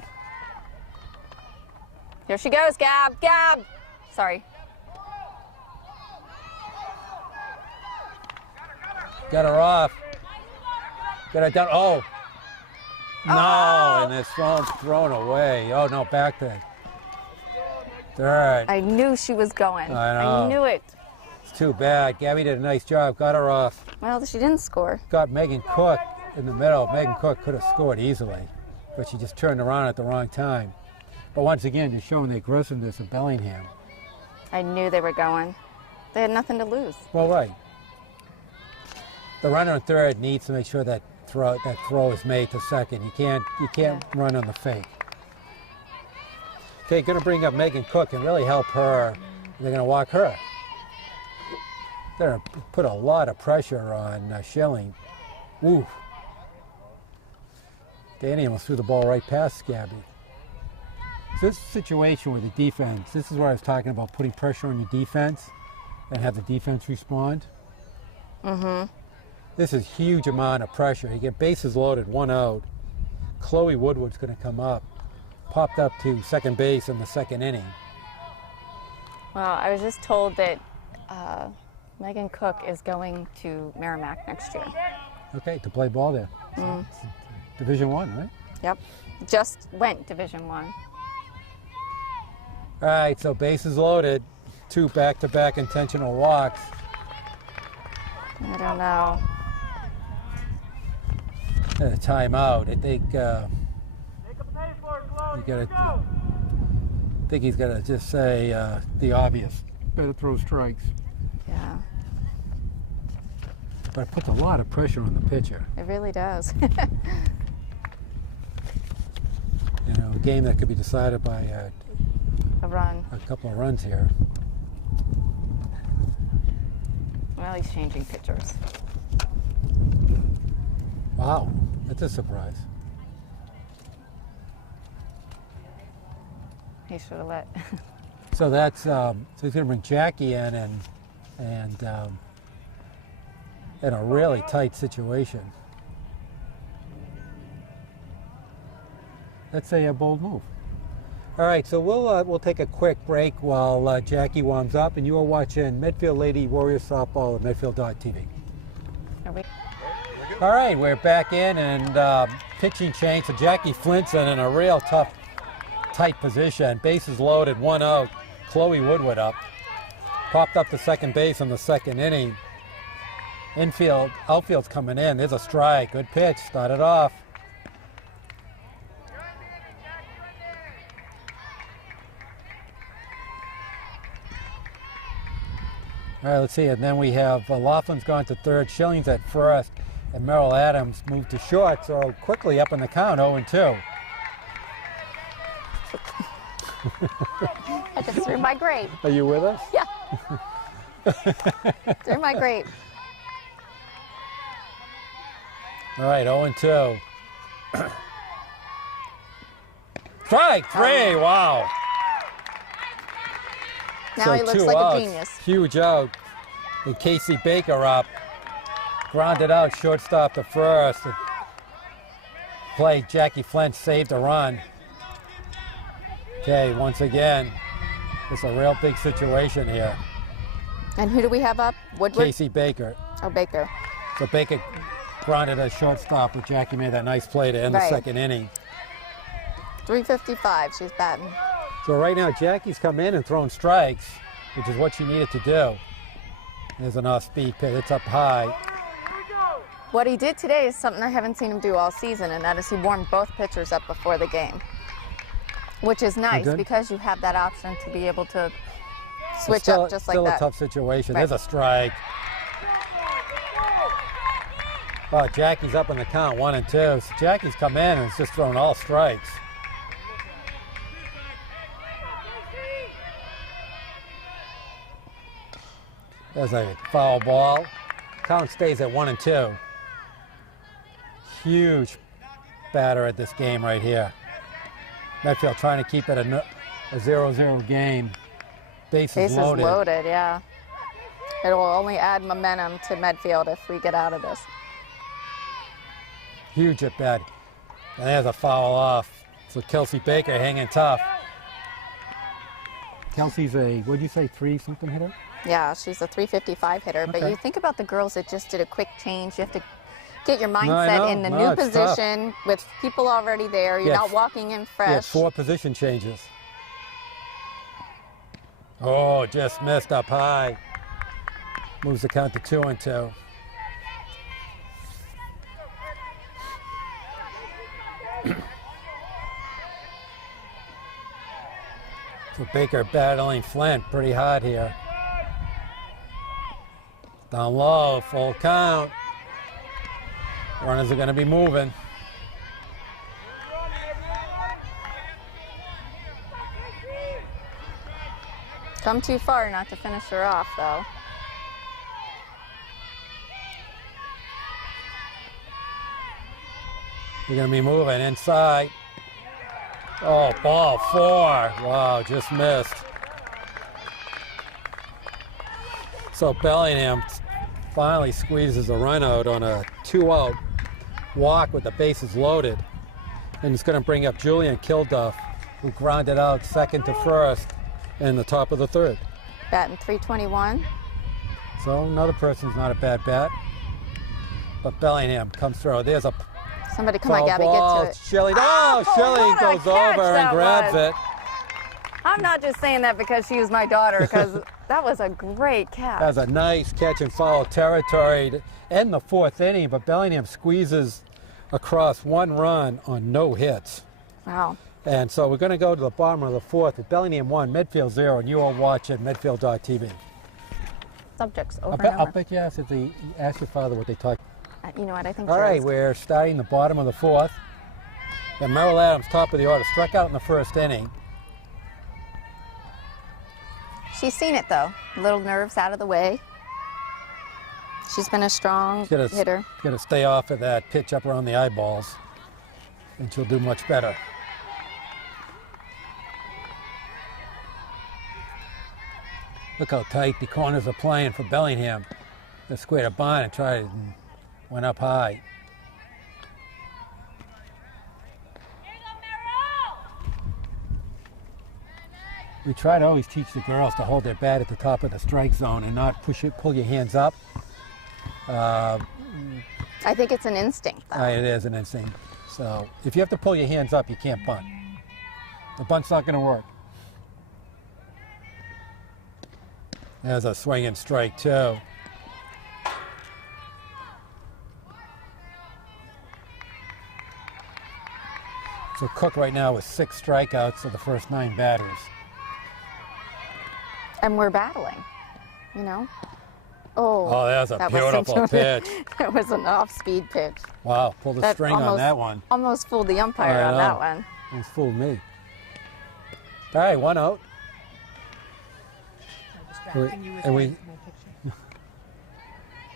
Here she goes, Gab. Gab! Sorry. Got her off. Got it down. Oh. No, and it's thrown away. Oh, no, back there. Third. I knew she was going. I know. I knew it. It's too bad. Gabby did a nice job. Got her off. Well, she didn't score. Got Megan Cook in the middle. Megan Cook could have scored easily, but she just turned around at the wrong time. But once again, just showing the aggressiveness of Bellingham. I knew they were going. They had nothing to lose. Well, right. The runner in third needs to make sure that throw is made to second. You can't run on the fake. Okay, going to bring up Megan Cook and really help her. They're going to walk her. They're going to put a lot of pressure on Schilling. Ooh. Danny almost threw the ball right past Gabby. So this situation with the defense, this is where I was talking about putting pressure on your defense and have the defense respond. Mm-hmm. This is huge amount of pressure. You get bases loaded, 1 out. Chloe Woodward's going to come up. Popped up to second base in the second inning. Well, I was just told that Megan Cook is going to Merrimack next year. Okay, to play ball there. Division I, right? Yep. Just went Division I. All right, so bases loaded. 2 back-to-back intentional walks. I don't know. And a timeout. I think he's gonna just say the obvious. Better throw strikes. Yeah, But it puts a lot of pressure on the pitcher. it really does. You know, a game that could be decided by A run. a couple of runs here. Well, he's changing pitchers. Wow, that's a surprise. He should have let. So that's so he's going to bring Jackie in and in a really tight situation. That's a bold move. All right, so we'll take a quick break while Jackie warms up, and you are watching Medfield Lady Warriors softball at Medfield.tv. Are we? All right, we're back in and pitching change. So Jackie Flinson in a real tough, tight position. Bases loaded, 1 out. Chloe Woodward up. Popped up to second base in the second inning. Outfield's coming in. There's a strike. Good pitch. Started off. All right, let's see. And then we have Laughlin's gone to third. Schilling's at first. And Merrill Adams moved to short. So quickly up in the count, 0-2. I just threw my grape. Are you with us? Yeah. Threw my grape. All right, 0-2. Strike 3, wow. Now So he looks 2 like outs. a genius. Huge out. And Casey Baker up. Grounded out, shortstop to first. Play, Jackie Flint saved a run. Okay, once again, it's a real big situation here. And who do we have up? Woodward? Casey Baker. Oh, Baker. So Baker grounded a shortstop, but Jackie made that nice play to end the Right. second inning. 355, she's batting. So right now, Jackie's come in and thrown strikes, which is what she needed to do. There's an off-speed pitch. It's up high. What he did today is something I haven't seen him do all season, and that is he warmed both pitchers up before the game, which is nice good. because you have that option to be able to switch Still- up just like Still that. a tough situation. Right. There's a strike. Oh, Jackie's up in the count, 1-2. So Jackie's come in and has just thrown all strikes. There's a foul ball. Count stays at 1-2. Huge batter at this game right here. Medfield trying to keep it a 0-0 game. Bases loaded. Yeah. It will only add momentum to Medfield if we get out of this. Huge at bat. And there's a foul off. So Kelsey Baker hanging tough. Kelsey's a, what'd you say, 3-something hitter? Yeah, she's a 355 hitter, but Okay. you think about the girls that just did a quick change. You have to get your I mindset know. in the No, new it's tough. position with people already there. You're Yeah, not walking in He had fresh. 4 position changes. Oh, just missed up high. Moves the count to 2-2. So Baker battling Flint pretty hard here. Down low, full count. Runners are going to be moving. Come too far not to finish her off, though. They're going to be moving inside. Oh, ball 4. Wow, just missed. So Bellingham finally squeezes a run out on a 2-out walk with the bases loaded. And it's going to bring up Julian Kilduff, who grounded out second to first in the top of the third. Batting 321. So another person's not a bad bat. But Bellingham comes through. There's a Somebody, come on, Foul Gabby, ball. get to it. Shelley. Oh, Shelley what a goes catch over and that grabs was. it. I'm not just saying that because she was my daughter, because that was a great catch. That was a nice catch in foul territory to end the fourth inning, but Bellingham squeezes across one run on no hits. Wow. And so we're going to go to the bottom of the fourth with Bellingham 1, Medfield 0, and you all watch at medfield.tv. Subjects over and I'll over. bet you ask your father what they talk. You know what, I think All right, Jerry's- we're starting the bottom of the fourth. And Merrill Adams, top of the order, struck out in the first inning. She's seen it, though. Little nerves out of the way. She's been a strong hitter. Got to stay off of that pitch up around the eyeballs, and she'll do much better. Look how tight the corners are playing for Bellingham. They squared a bunt and tried and went up high. We try to always teach the girls to hold their bat at the top of the strike zone and not pull your hands up. I think it's an instinct, though. It is an instinct. So if you have to pull your hands up, you can't bunt. The bunt's not going to work. There's a swinging strike, too. So Cook right now with 6 strikeouts of the first 9 batters. And we're battling, you know? Oh, Oh, that's a beautiful pitch. That was an off-speed pitch. Wow, pulled the That string on that one. Almost fooled the umpire I on know. that one. It's fooled me. All right, 1 out.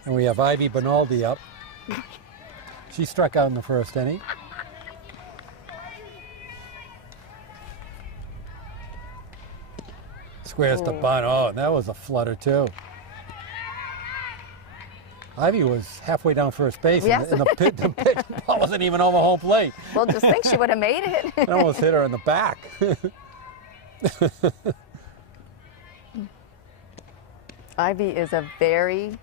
And we have Ivy Benaldi up. She struck out in the first inning. Squares the bunt. Oh, and that was a flutter too. Ivy was halfway down first base, Yes. and the pitch ball wasn't even over home plate. Well, just think she would have made it. It almost hit her in the back. Ivy is a very,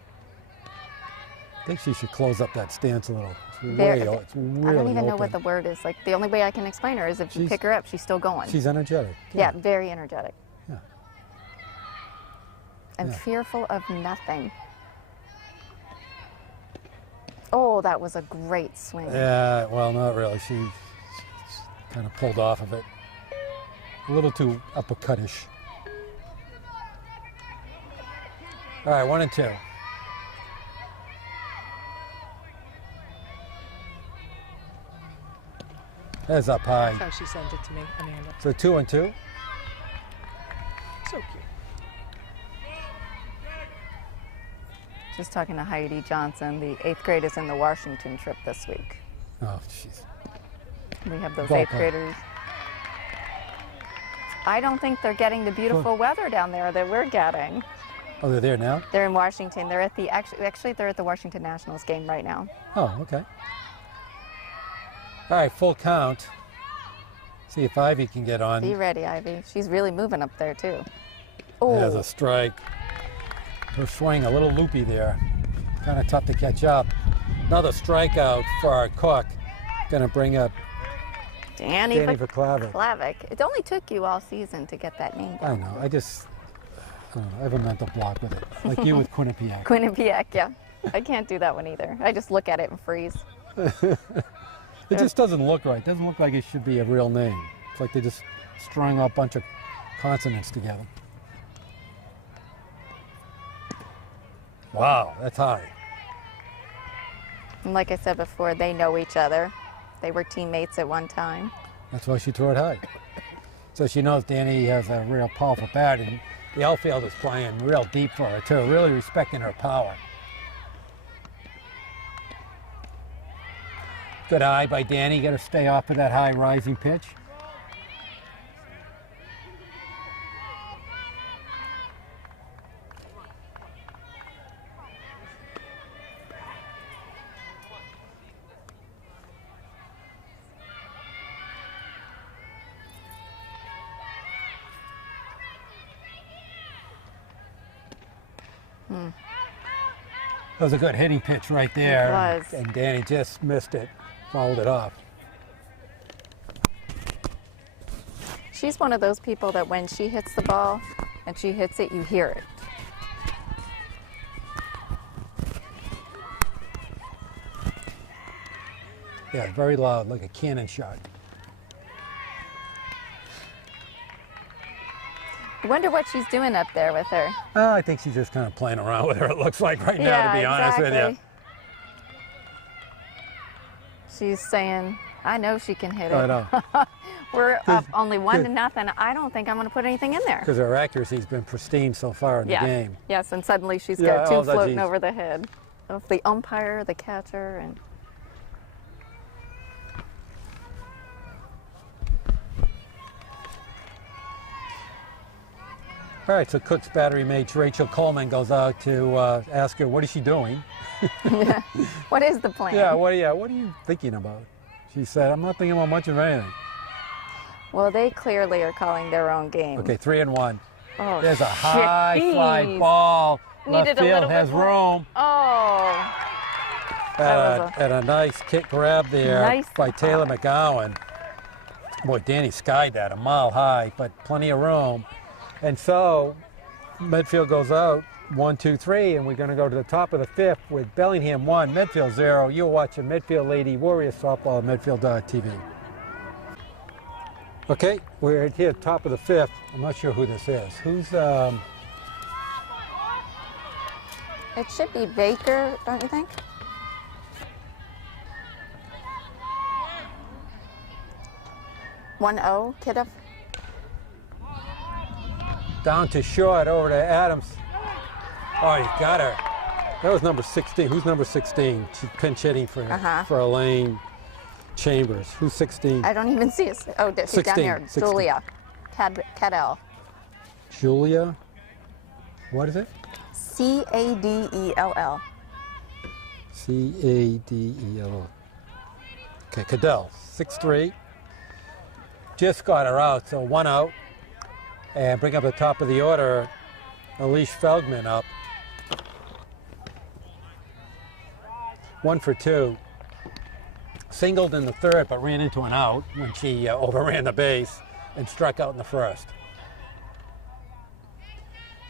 I think she should close up that stance a little. It's very, it's really I don't even know what the open. word is. Like, the only way I can explain her is if you She's- pick her up, she's still going. She's energetic. yeah, very energetic. Yeah. And Yeah. fearful of nothing. Oh, that was a great swing. Yeah, well, not really. She kind of pulled off of it. A little too uppercutish. All right, 1 and 2. That's up high. That's how she sent it to me, Amanda. So 2 and 2. So cute. Just talking to Heidi Johnson, the 8th grade is in the Washington trip this week. Oh, jeez. We have those Ballpark. 8th graders. I don't think they're getting the beautiful weather down there that we're getting. Oh, they're there now? They're in Washington. They're at the actually they're at the Washington Nationals game right now. Oh, okay. All right, full count. See if Ivy can get on. Be ready, Ivy. She's really moving up there too. There's Oh, a strike. Her swing a little loopy there. Kind of tough to catch up. Another strikeout for our Cook. Going to bring up Danny Danny Vaklavic. Klavic. It only took you all season to get that name I down. know. I don't know. I have a mental block with it. Like you with Quinnipiac. Quinnipiac, yeah. I can't do that one either. I just look at it and freeze. It just doesn't look right. It doesn't look like it should be a real name. It's like they just strung up a bunch of consonants together. Wow, that's high. And like I said before, they know each other. They were teammates at one time. That's why she threw it high. So she knows Danny has a real powerful bat, and the outfield is playing real deep for her too, really respecting her power. Good eye by Danny. Got to stay off of that high rising pitch. That was a good hitting pitch right there. It was. And Danny just missed it. fouled it off. She's one of those people that when she hits the ball and she hits it, you hear it. Yeah, very loud, like a cannon shot. I wonder what she's doing up there with her. I think she's just kind of playing around with her, it looks like right now, to be honest with you. She's saying, I know she can hit it. I know. We're up only 1-0. I don't think I'm going to put anything in there. Because her accuracy's been pristine so far in the game. Yes, and suddenly she's got two oh, floating geez. over the head of the umpire, the catcher, and All right, so Cook's battery mate Rachel Coleman goes out to ask her, what is she doing? what is the plan? Yeah, what are you thinking about? She said, I'm not thinking about much of anything. Well, they clearly are calling their own game. Okay, 3-1. Oh, There's a high fly ball. Needed Left a field little has bit more. room. Oh. And a nice kick grab there Nice by and Taylor high. McGowan. Boy, Danny skied that a mile high, but plenty of room. And so Medfield goes out 1-2-3, and we're going to go to the top of the fifth with Bellingham 1, Medfield 0. You're watching Medfield Lady Warriors softball at Medfield.tv. Okay, we're here top of the fifth. I'm not sure who this is. Who's It should be Baker, don't you think? One O, Kidduff. down to short over to Adams. Oh, he got her. That was number 16. Who's number 16? She's pinch hitting for Elaine Chambers. Who's 16? I don't even see it. Oh, she's 16, down there. 16. Julia Cadell. Julia, what is it? Cadell. Cadell. Okay, Cadell, 6'3". Just got her out, so 1 out. And bring up the top of the order, Alish Feldman up. 1 for 2. Singled in the third, but ran into an out when she overran the base and struck out in the first.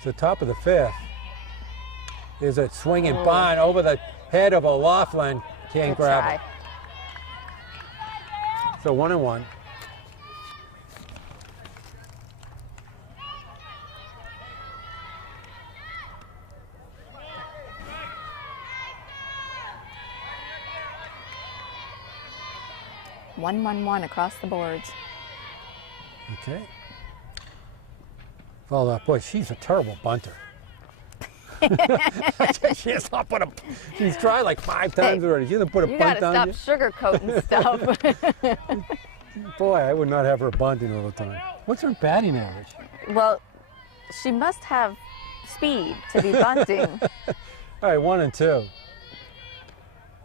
So top of the fifth is a swinging bunt over the head of O'Loughlin. Can't Good grab try. it. So 1-1. One across the boards. Okay. Well, boy, she's a terrible bunter. She's tried like 5 times already. She hasn't put a You bunt gotta on stop you. sugarcoating stuff. Boy, I would not have her bunting all the time. What's her batting average? Well, she must have speed to be bunting. All right, 1 and 2.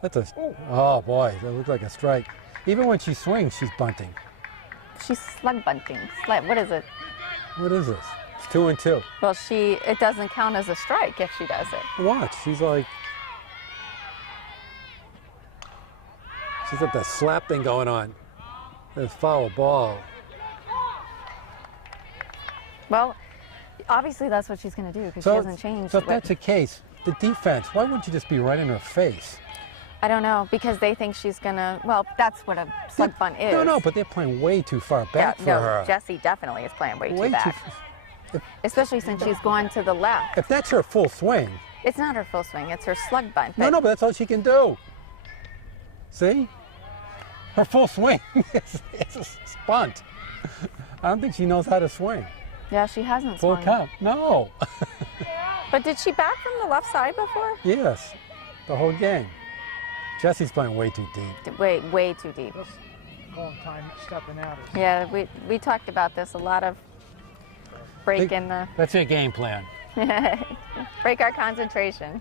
That's a. Oh boy, that looks like a strike. Even when she swings, she's bunting. She's slug bunting. What is it? What is this? It's 2 and 2. Well, it doesn't count as a strike if she does it. Watch, she's got that slap thing going on. That foul ball. Well, obviously that's what she's going to do because she hasn't changed. So if that's the case, the defense, why wouldn't you just be right in her face? I don't know, because they think she's going to, well, that's what a slug bunt is. No, but they're playing way too far back for her. Jessie definitely is playing way too Way back. Especially since she's gone to the left. If that's her full swing. It's not her full swing, it's her slug bunt. No, but that's all she can do. See? Her full swing is a bunt. I don't think she knows how to swing. Yeah, she hasn't Full swung. count. No. But did she bat from the left side before? Yes, the whole game. Jessie's playing way too deep. Way too deep. Long time stepping out. Yeah, we talked about this, a lot of break in the, That's your game plan. break our concentration.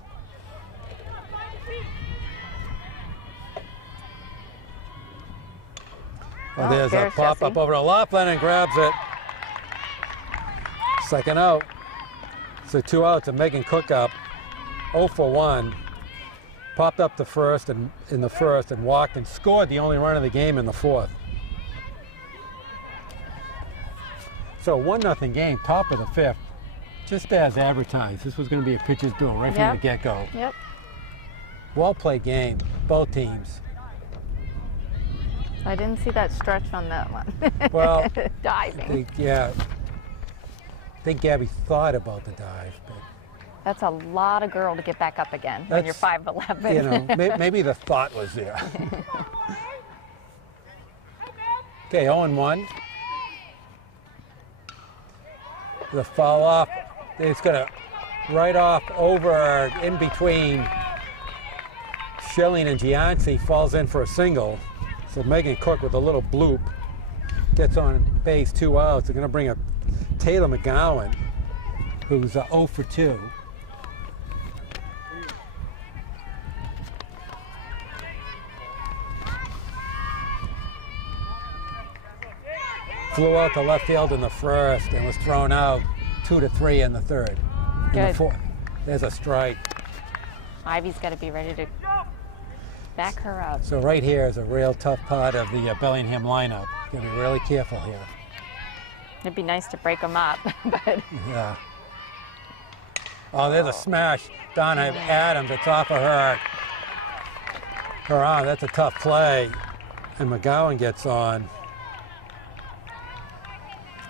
Well, there's a there's pop up Jessie. over to Laughlin and grabs it. Second out. So 2 outs and Megan Cook up 0 for 1. popped up the first and in the first and walked and scored the only run of the game in the fourth. So 1-0 game, top of the fifth, just as advertised. This was going to be a pitcher's duel right from the get-go. Yep. Well played game, both teams. I didn't see that stretch on that one. Well, diving. I think Gabby thought about the dive, but That's a lot of girl to get back up again when you're 5'11". you know, maybe the thought was there. Okay, 0-1. The foul off. It's going to right off over in between Schilling and Gianci, falls in for a single. So Megan Cook with a little bloop gets on base, 2 outs. They're going to bring up Taylor McGowan, who's 0 for 2. Flew out to left field in the first and was thrown out 2-3 in the third. In the fourth, there's a strike. Ivy's got to be ready to back her up. So right here is a real tough part of the Bellingham lineup. Got to be really careful here. It'd be nice to break them up, but Yeah. Oh, there's a smash. Donna Adams, it's off of her arm. That's a tough play. And McGowan gets on.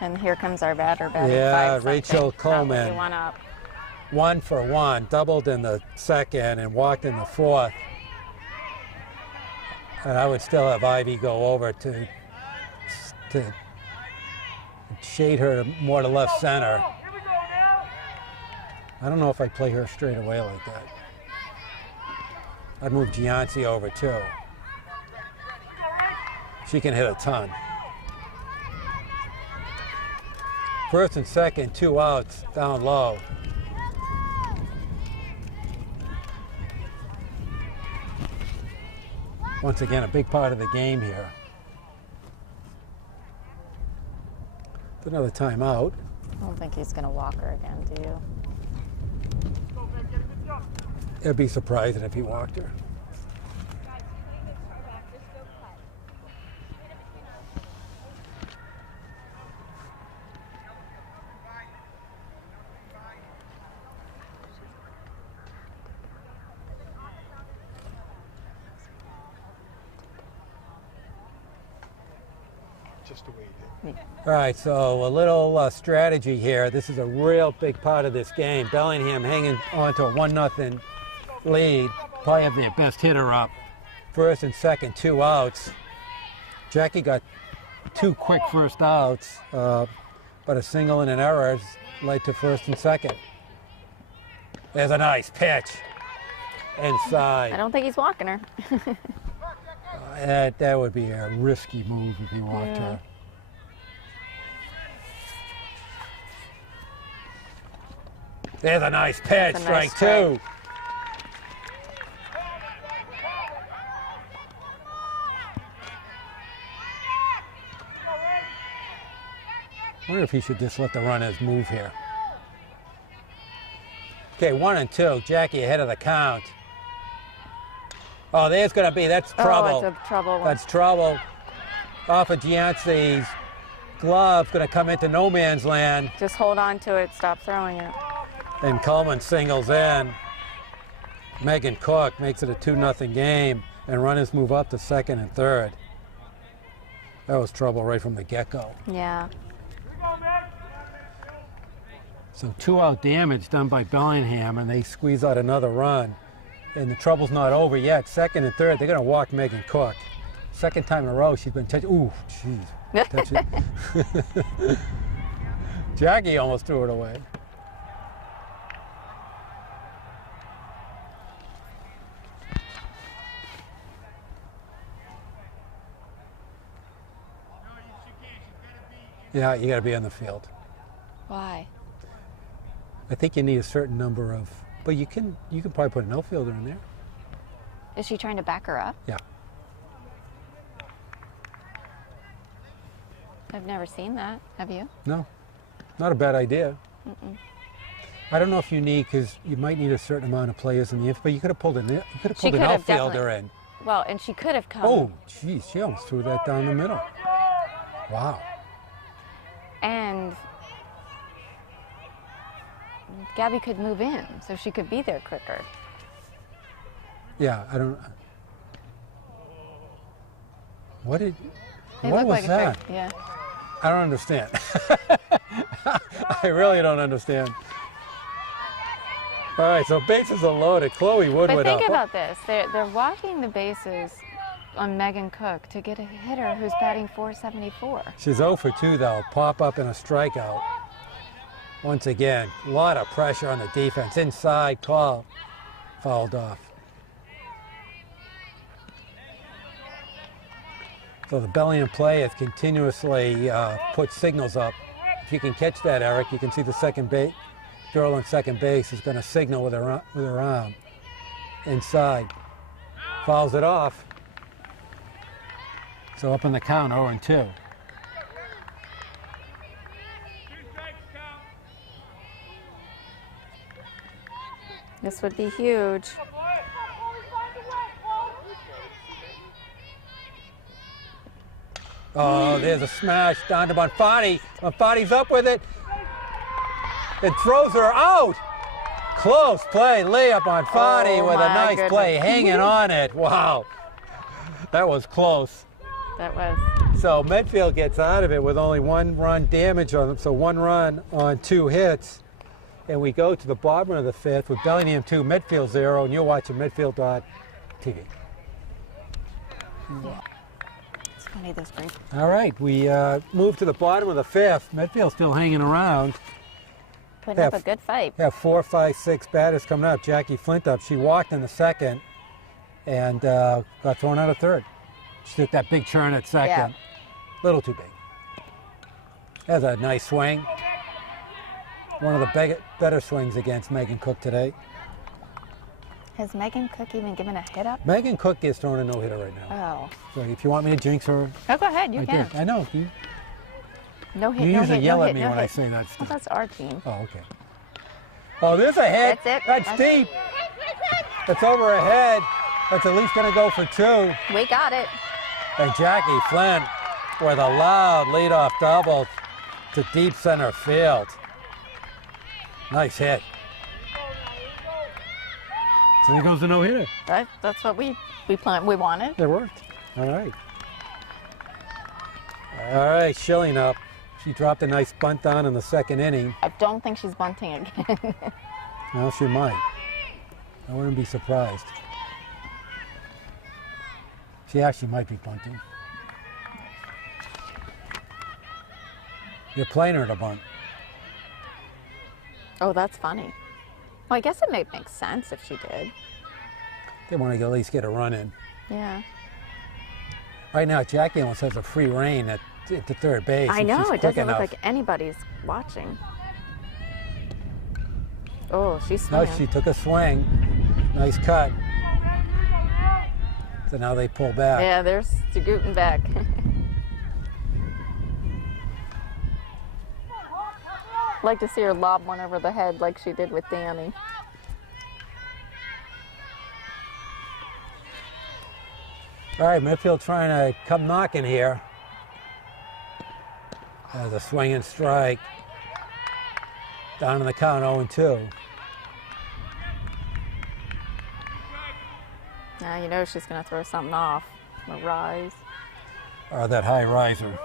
and here comes our batter batting Yeah, 5-something. Rachel Not what Coleman. we want up. 1 for 1, doubled in the second and walked in the fourth. And I would still have Ivy go over to shade her more to left center. I don't know if I'd play her straight away like that. I'd move Gianci over too. She can hit a ton. First and second, 2 outs, down low. Once again, a big part of the game here. Another timeout. I don't think he's going to walk her again, do you? I'd be surprised if he walked her. Just the way he did. All right, so a little strategy here. This is a real big part of this game. Bellingham hanging on to a 1-0 lead. Probably have their best hitter up. First and second, 2 outs. Jackie got 2 quick first outs, but a single and an error led to first and second. There's a nice pitch inside. I don't think he's walking her. That would be a risky move if he walked her. There's a nice pitch, That's a strike nice strike. 2. I wonder if he should just let the runners move here. Okay, 1-2. Jackie ahead of the count. Oh, there's going to be, that's trouble. Oh, it's a trouble one. That's trouble. Off of Gianci's glove, going to come into no man's land. Just hold on to it. Stop throwing it. And Coleman singles in. Megan Cook makes it a 2-0 game, and runners move up to second and third. That was trouble right from the get-go. Yeah. So 2-out damage done by Bellingham, and they squeeze out another run. And the trouble's not over yet. Second and third, they're going to walk Megan Cook. Second time in a row, she's been touched. Ooh, jeez. Touch it. Jackie almost threw it away. Yeah, you got to be on the field. Why? I think you need a certain number of, but you can probably put an outfielder in there. Is she trying to back her up? Yeah. I've never seen that. Have you? No, not a bad idea. I don't know if you need, because you might need a certain amount of players in the infield, but you could have pulled an outfielder in. Well, and she could have come. Oh, geez, she almost threw that down the middle. Wow. And Gabby could move in, so she could be there quicker. Yeah, I don't. What They was look like that? Yeah. I don't understand. I really don't understand. All right, so bases are loaded. Chloe Woodward But think up. about this. They're walking the bases on Megan Cook to get a hitter who's batting .474. She's 0 for 2, though. Pop up and a strikeout. Once again, a lot of pressure on the defense. Inside call. Fouled off. So the Bellingham players continuously put signals up. If you can catch that, Eric, you can see the second base. Girl on second base is going to signal with her arm. Inside. Fouls it off. So up in the count, 0-2. This would be huge. Oh, there's a smash down to Bonfatti. Bonfatti's up with it. It throws her out. Close play, layup Bonfatti with a nice play, hanging on it. Wow, that was close. That was. So Medfield gets out of it with only 1 run damage on them, so 1 run on 2 hits. And we go to the bottom of the 5th with Bellingham 2, Medfield 0, and you're watching Medfield.tv. Yeah. It's funny, those great. All right, we move to the bottom of the 5th. Medfield's still hanging around. Putting up a good fight. Yeah, 4, 5, 6 batters coming up. Jackie Flint up. She walked in the 2nd and got thrown out of 3rd. She took that big churn at 2nd. Yeah. Little too big. That's a nice swing. One of the better swings against Megan Cook today. Has Megan Cook even given a hit up? Megan Cook is throwing a no-hitter right now. Oh. So if you want me to jinx her, Oh, go ahead. You I can. did. I know. You No hit. usually yell at me no when hit. I say that Well, stuff. that's our team. Oh, okay. Oh, there's a hit. That's it. That's deep. That's over her head. That's at least going to go for 2. We got it. And Jackie Flint with a loud leadoff double to deep center field. Nice hit. So there goes the no-hitter. That's what we wanted. It worked. All right. All right, Schilling up. She dropped a nice bunt down in the 2nd inning. I don't think she's bunting again. Well, she might. I wouldn't be surprised. She actually might be bunting. You're playing her to bunt. Oh, that's funny. Well, I guess it may make sense if she did. They want to at least get a run in. Yeah. Right now, Jackie almost has a free rein at the 3rd base. I if know, she's it quick doesn't look enough. like anybody's watching. Oh, she's No, swinging. she took a swing. Nice cut. So now they pull back. Yeah, there's Guten back. Like to see her lob one over the head like she did with Danny. All right, Medfield trying to come knocking here. There's a swing and strike. Down in the count, 0-2. Now you know she's going to throw something off. A rise. Or that high riser.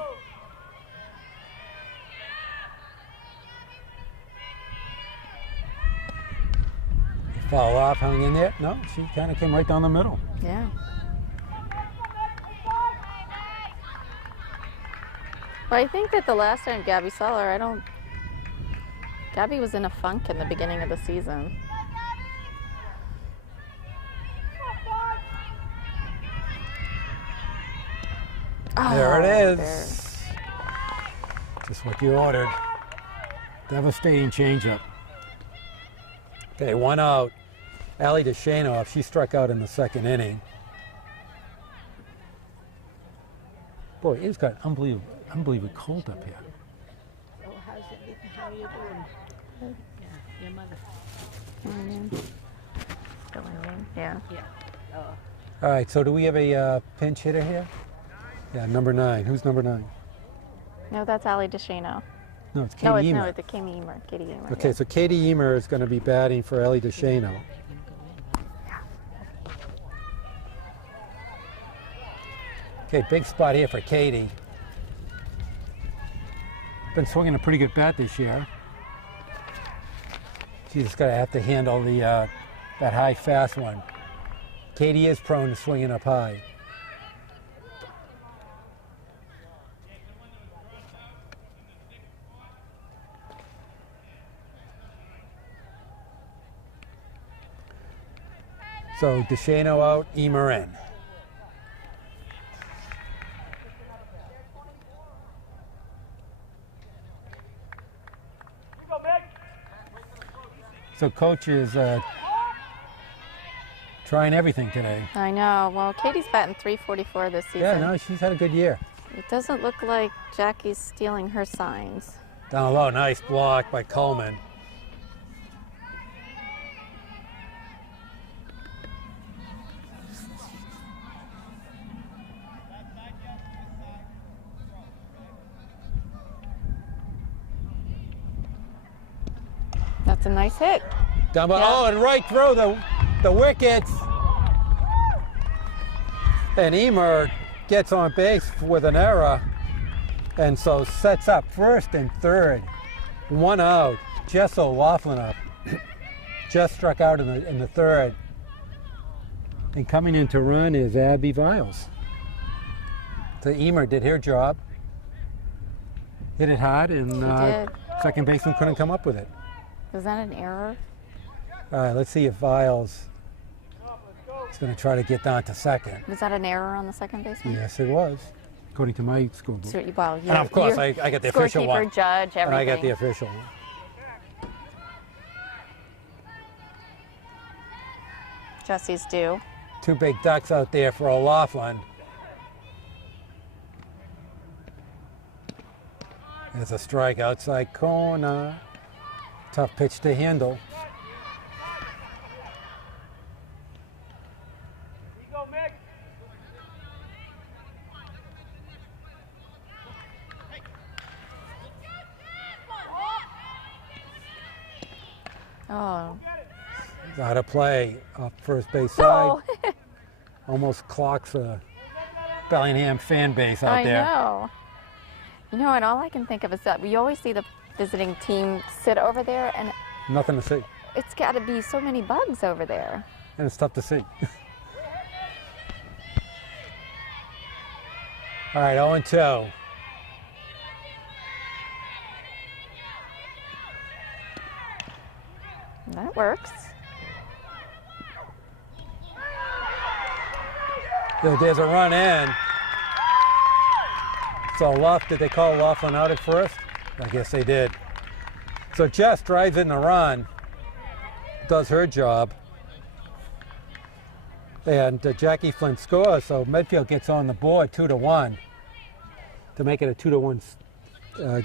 Foul off, hung in there. No, she kind of came right down the middle. Yeah. But I think that the last time Gabby saw her, Gabby was in a funk in the beginning of the season. There it Oh, is. Just what you ordered. Devastating changeup. Okay, 1 out. Allie DeShanoff, she struck out in the 2nd inning. Boy, it's got unbelievably cold up here. Oh, how you doing? Your mother. Bellingham, yeah. Yeah. All right, so do we have a pinch hitter here? Yeah, number 9. Who's number 9? No, that's Ali DeShano. No, it's Katie No, it's Emer. no, it's Katie Emer. Katie Emer. Okay, yeah. so Katie Emer is going to be batting for Ellie DeShano. Okay, big spot here for Katie. Been swinging a pretty good bat this year. She's just going to have to handle the that high, fast one. Katie is prone to swinging up high. So DeShano out, Emer in. So coach is trying everything today. I know. Well, Katie's batting .344 this season. Yeah, no, she's had a good year. It doesn't look like Jackie's stealing her signs. Down low, nice block by Coleman. That's a nice hit. Down by, Yeah. oh, and right through the wickets. And Emer gets on base with an error, and so sets up first and third. 1 out. Jess O'Laughlin up. Just struck out in the third. And coming in to run is Abby Viles. So Emer did her job. Hit it hard, and did. second baseman couldn't come up with it. Was that an error? All right, let's see if Viles is going to try to get down to second. Was that an error on the second baseman? Yes, it was, according to my scoreboard. So, well, And of course, I got the official one. Scorekeeper, judge, everything. And I got the official one. Jesse's due. 2 big ducks out there for O'Laughlin. There's a strike outside corner. Tough pitch to handle. Oh. Out of play off first base side. Oh. Almost clocks a Bellingham fan base out I there. know. You know, and all I can think of is that we always see the visiting team sit over there, and Nothing to see. it's got to be so many bugs over there. And it's tough to see. All right, 0-2. That works. There's a run in. So did they call Laughlin out at first? I guess they did. So Jess drives in the run, does her job, and Jackie Flint scores. So Medfield gets on the board 2-1 to make it a 2-1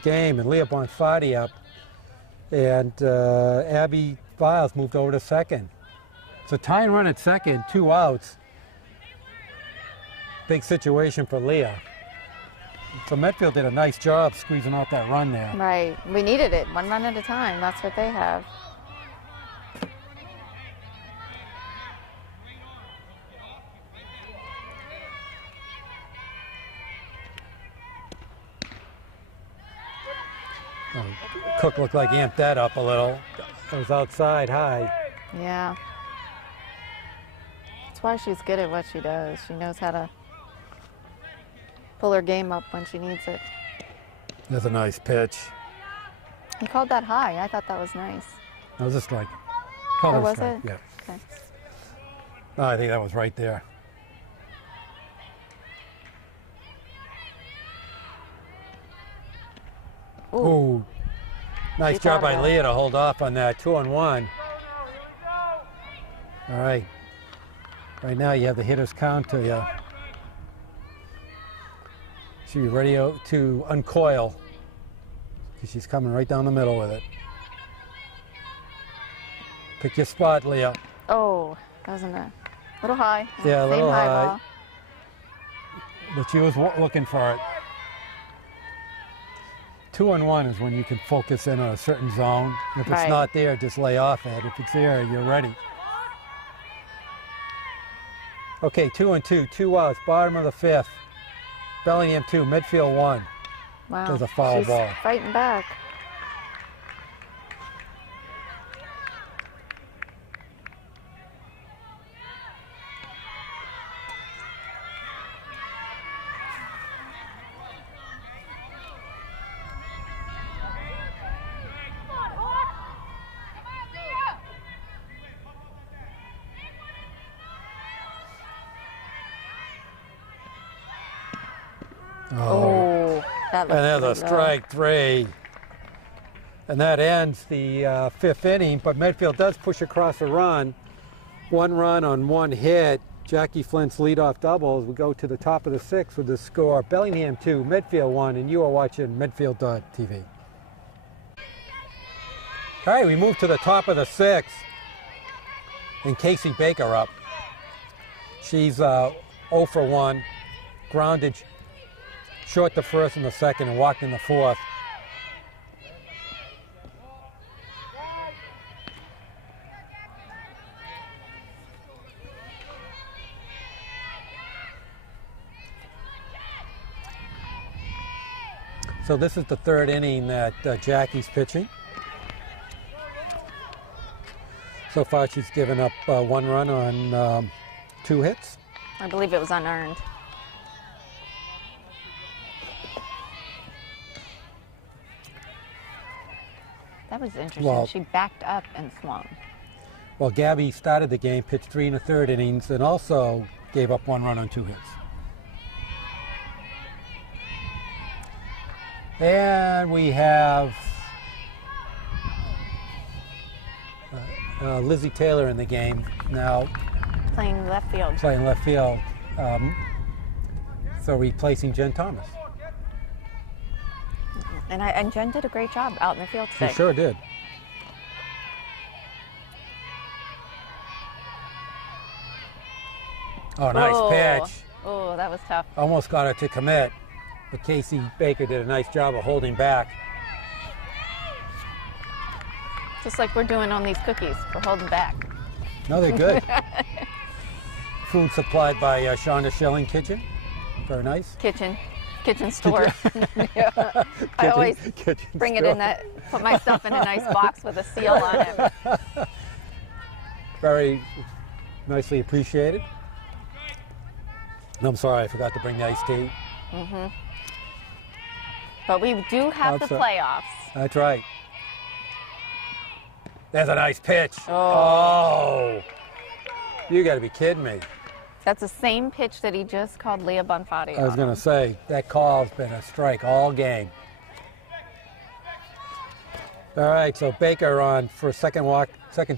game, and Leah Bonfatti up, and Abby Viles moved over to second. So tying run at second, 2 outs. Big situation for Leah. So Medfield did a nice job squeezing out that run there. Right. We needed it. 1 run at a time. That's what they have. Cook looked like he amped that up a little. It was outside high. Yeah. That's why she's good at what she does. She knows how to pull her game up when she needs it. That's a nice pitch. He called that high. I thought that was nice. That was a strike. Oh, Call it a was strike, it? yeah. Okay. No, I think that was right there. Ooh. Nice She job thought by about Leah to hold off on that 2-1. All right. Right now you have the hitter's count to you. She'll be ready to uncoil because she's coming right down the middle with it. Pick your spot, Leah. Oh, that was in a little high. Yeah, a Same little high. ball. But she was looking for it. 2-on-1 is when you can focus in on a certain zone. If it's Right. not there, just lay off it. If it's there, you're ready. Okay, 2-2, 2 outs, bottom of the 5th. Bellingham 2, Medfield 1. Wow. There's a foul She's ball. fighting back. Oh, that looks And there's a pretty low. strike 3. And that ends the 5th inning, but Medfield does push across a run. 1 run on 1 hit. Jackie Flint's leadoff double as we go to the top of the 6th with the score Bellingham 2, Medfield 1, and you are watching Medfield.tv. All right, we move to the top of the 6th. And Casey Baker up. She's 0 for 1, grounded short the first and the second and walked in the 4th. So this is the 3rd inning that Jackie's pitching. So far she's given up 1 run on 2 hits. I believe it was unearned. That was interesting. Well- She backed up and swung. Well, Gabby started the game, pitched 3 1/3 innings, and also gave up 1 run on 2 hits. And we have Lizzie Taylor in the game now, Playing left field. playing left field. So replacing Jen Thomas. And Jen did a great job out in the field She today. sure did. Oh, nice Oh. pitch. Oh, that was tough. Almost got her to commit, but Casey Baker did a nice job of holding back. Just like we're doing on these cookies. We're holding back. No, they're good. Food supplied by Shonda Schilling Kitchen. Very nice. Kitchen store. Yeah. I always kitchen bring it store. in that, put my stuff in a nice box with a seal on it. Very nicely appreciated. And I'm sorry, I forgot to bring the iced tea. But we do have the Outside. playoffs. That's right. There's a nice pitch. Oh. Oh. You got to be kidding me. That's the same pitch that he just called Leah Bonfatti I was on. going to say, that call's been a strike all game. All right, so Baker on for a second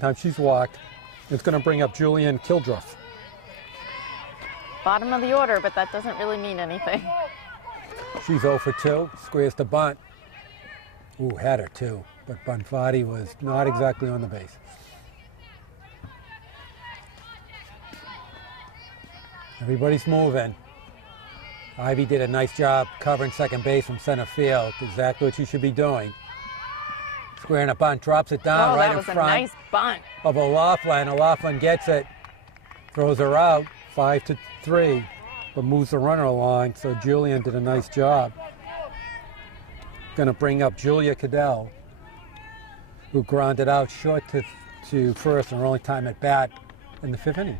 time she's walked. It's going to bring up Julian Kildruff. Bottom of the order, but that doesn't really mean anything. She's 0 for 2, squares to bunt. Ooh, had her too, but Bonfatti was not exactly on the base. Everybody's moving. Ivy did a nice job covering second base from center field. Exactly what you should be doing. Squaring a bunt, drops it down right that in was front a nice bunt. of O'Laughlin. O'Laughlin gets it, throws her out, 5-3, but moves the runner along. So Julian did a nice job. Going to bring up Julia Cadell, who grounded out short to first, and her only time at bat in the 5th inning.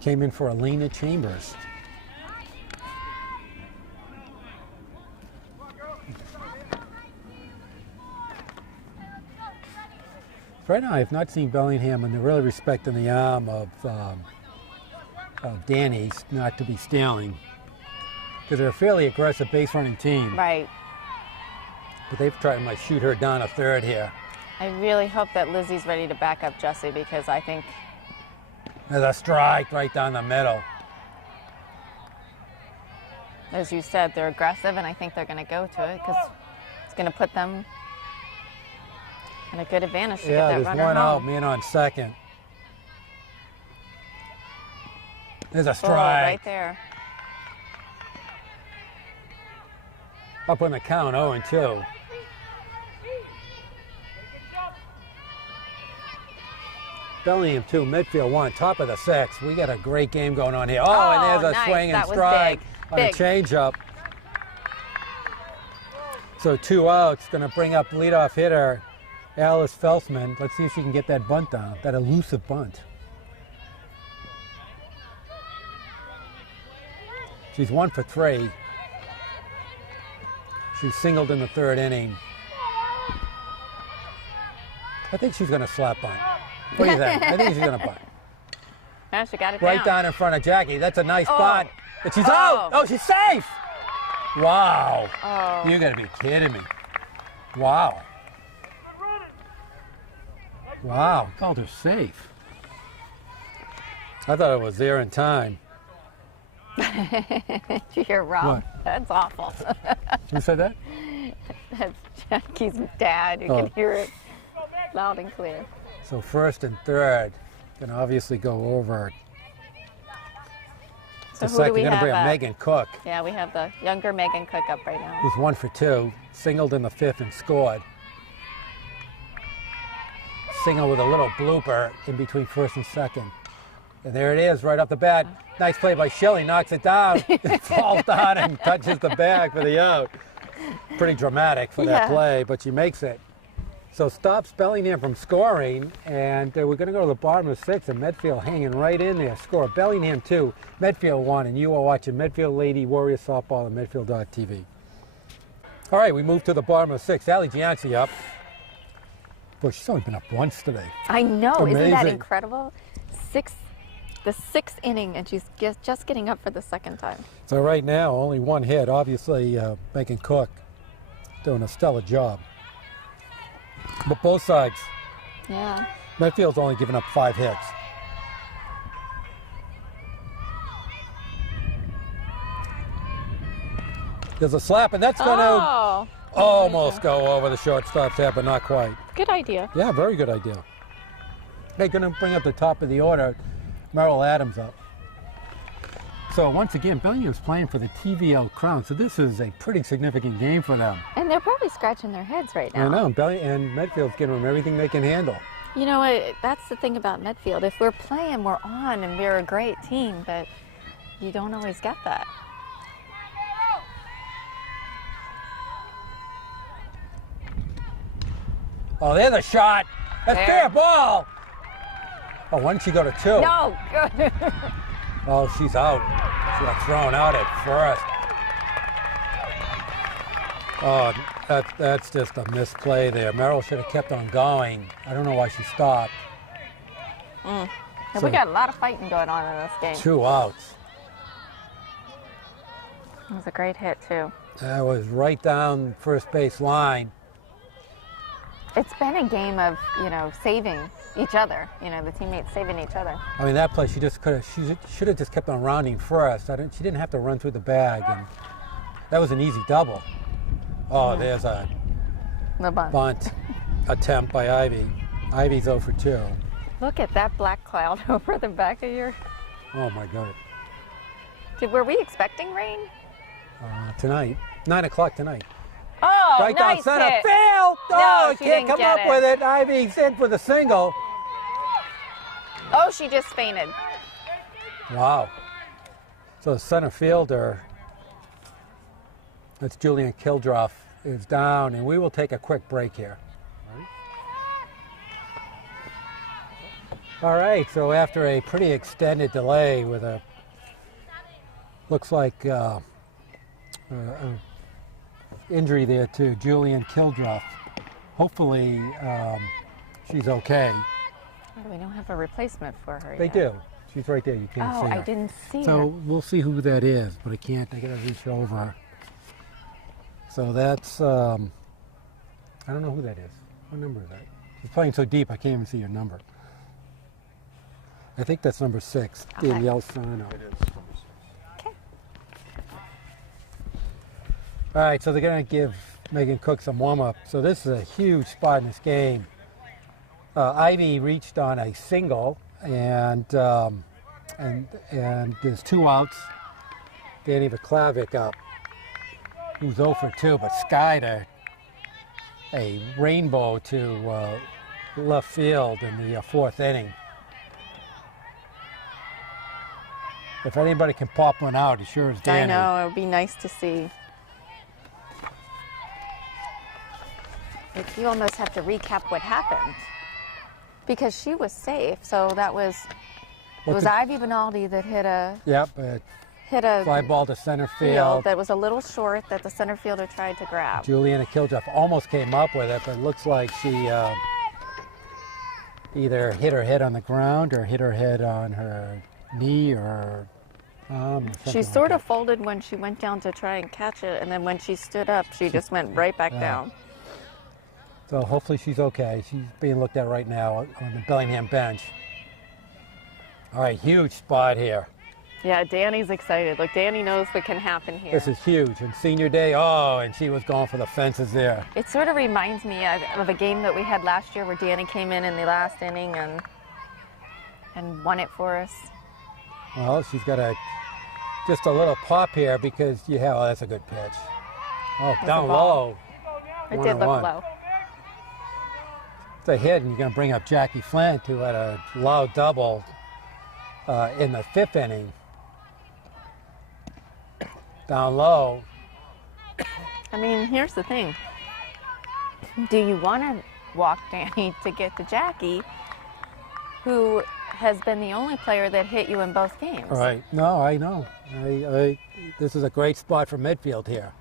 Came in for Alina Chambers. Right now, I have not seen Bellingham, and they're really respecting the arm of Danny's not to be stealing, because they're a fairly aggressive base running team. Right. But they've tried to like shoot her down a third here. I really hope that Lizzie's ready to back up Jessie because I think There's a strike right down the middle. as you said, they're aggressive, and I think they're going to go to it because it's going to put them And a good advantage to Yeah, get that there's runner one out, home. man on second. There's a Oh, strike. right there. Up on the count, 0-2. Bellingham 2, Medfield 1, top of the 6th. We got a great game going on here. Oh, and there's a nice. swing and That was strike big. on a Big. changeup. So 2 outs, going to bring up leadoff hitter Alice Felsman. Let's see if she can get that bunt down, that elusive bunt. She's 1 for 3. She singled in the 3rd inning. I think she's going to slap bunt. What do you think? I think she's going to bunt. Yeah, she got it Right down in front of Jackie. That's a nice bunt. And she's out. Oh. Oh, she's safe. Wow. Oh. You got to be kidding me. Wow. Wow. Called her safe. I thought it was there in time. Did you hear Rob? What? That's awful. Who said that? That's Jackie's dad. You Oh. can hear it loud and clear. So 1st and 3rd can obviously go over. So The who do second we going to have bring up up? Megan Cook, Yeah, we have the younger Megan Cook up right now. who's 1 for 2, singled in the 5th and scored. Single with a little blooper in between 1st and 2nd. And there it is, right off the bat. Nice play by Shelley, knocks it down. It falls down and touches the bag for the out. Pretty dramatic for that Yeah. play, but she makes it. So stops Bellingham from scoring, and we're going to go to the bottom of 6th, and Medfield hanging right in there. Score Bellingham 2, Medfield 1, and you are watching Medfield Lady Warrior Softball on Medfield.tv. All right, we move to the bottom of 6th. Allie Gianci up. Boy, she's only been up once today. I know. Isn't that Amazing. incredible? The 6th inning, and she's just getting up for the 2nd time. So right now, only 1 hit. Obviously, Megan Cook doing a stellar job. But both sides, Yeah. Medfield's only given up 5 hits. There's a slap, and that's going to Oh, almost go over the shortstop's head, but not quite. good idea. Yeah, very good idea. They're going to bring up the top of the order, Merrill Adams up. So once again, Bellingham's playing for the TVL crown, so this is a pretty significant game for them. And they're probably scratching their heads right now. I know, and Medfield's giving them everything they can handle. You know what? That's the thing about Medfield. If we're playing, we're on, and we're a great team, but you don't always get that. Oh, there's a shot. That's There. fair ball. Oh, why didn't she go to 2? No, good. Oh, she's out. She got thrown out at first. Oh, that's just a misplay there. Merrill should have kept on going. I don't know why she stopped. And So- we got a lot of fighting going on in this game. 2 outs. It was a great hit, too. That was right down first base line. It's been a game of, saving each other. The teammates saving each other. I mean, that play, she should have just kept on rounding first. She didn't have to run through the bag, and that was an easy double. Oh, there's a The bunt. bunt attempt by Ivy. Ivy's 0 for 2. Look at that black cloud over the back of your... Oh my God. Were we expecting rain? Tonight, 9 o'clock tonight. Oh, Right down nice center, hit. Phil! No, Oh, she can't didn't come get up it. with it. Ivy's in for the single. Oh, she just fainted. Wow. So the center fielder, that's Julian Kildroff, is down, and we will take a quick break here. All right, so after a pretty extended delay with a, looks like injury there to Julian Kildroff, hopefully she's okay. Oh, we don't have a replacement for her They yet. do. She's right there, you can't Oh, see her. I didn't see So her. we'll see who that is, but I gotta reach over. So that's, I don't know who that is. What number is that? She's playing so deep, I can't even see your number. I think that's number 6, Okay. Danielle Sano. It is number 6. Okay. All right, so they're gonna give Megan Cook some warm-up. So this is a huge spot in this game. Ivy reached on a single, and there's 2 outs. Danny Vaklavic up, who's 0 for 2, but skied a rainbow to left field in the 4th inning. If anybody can pop one out, it sure is Danny. I know, it would be nice to see. You almost have to recap what happened because she was safe. So that was Ivy Benaldi that hit a fly ball to center field. that was a little short that the center fielder tried to grab. Juliana Kilduff almost came up with it, but it looks like she either hit her head on the ground or hit her head on her knee or arm. She sort of folded when she went down to try and catch it, and then when she stood up, she just went right back down. So hopefully she's okay. She's being looked at right now on the Bellingham bench. All right, huge spot here. Yeah, Danny's excited. Look, Danny knows what can happen here. This is huge. And senior day, and she was going for the fences there. It sort of reminds me of a game that we had last year where Danny came in the last inning and won it for us. Well, she's got just a little pop here because that's a good pitch. Oh, down low. It did look low. It's a hit, and you're going to bring up Jackie Flint, who had a loud double in the 5th inning. Down low. I mean, here's the thing. Do you want to walk Danny to get to Jackie, who has been the only player that hit you in both games? Right. No, I know. This is a great spot for Medfield here.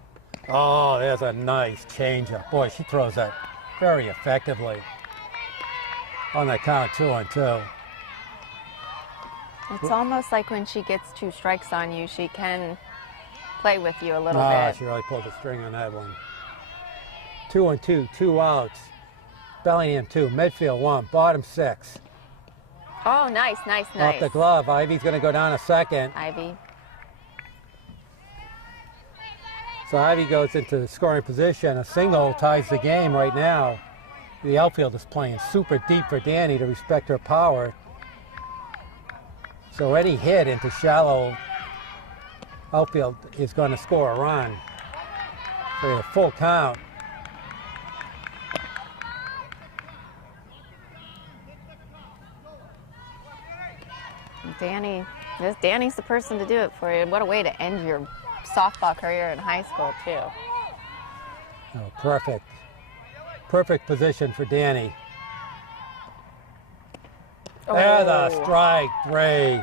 Oh, there's a nice changeup. Boy, she throws that very effectively on that count, 2-2. It's almost like when she gets 2 strikes on you, she can play with you a little bit. She really pulled the string on that one. 2-2, 2 outs. Bellingham 2, Medfield 1, bottom 6. Oh, nice. Off the glove. Ivy's going to go down a second. Ivy. So Ivy goes into the scoring position. A single ties the game right now. The outfield is playing super deep for Danny to respect her power. So any hit into shallow outfield is going to score a run for a full count. Danny's the person to do it for you. What a way to end your softball career in high school, too. Oh, perfect. Perfect position for Danny. There's a strike 3.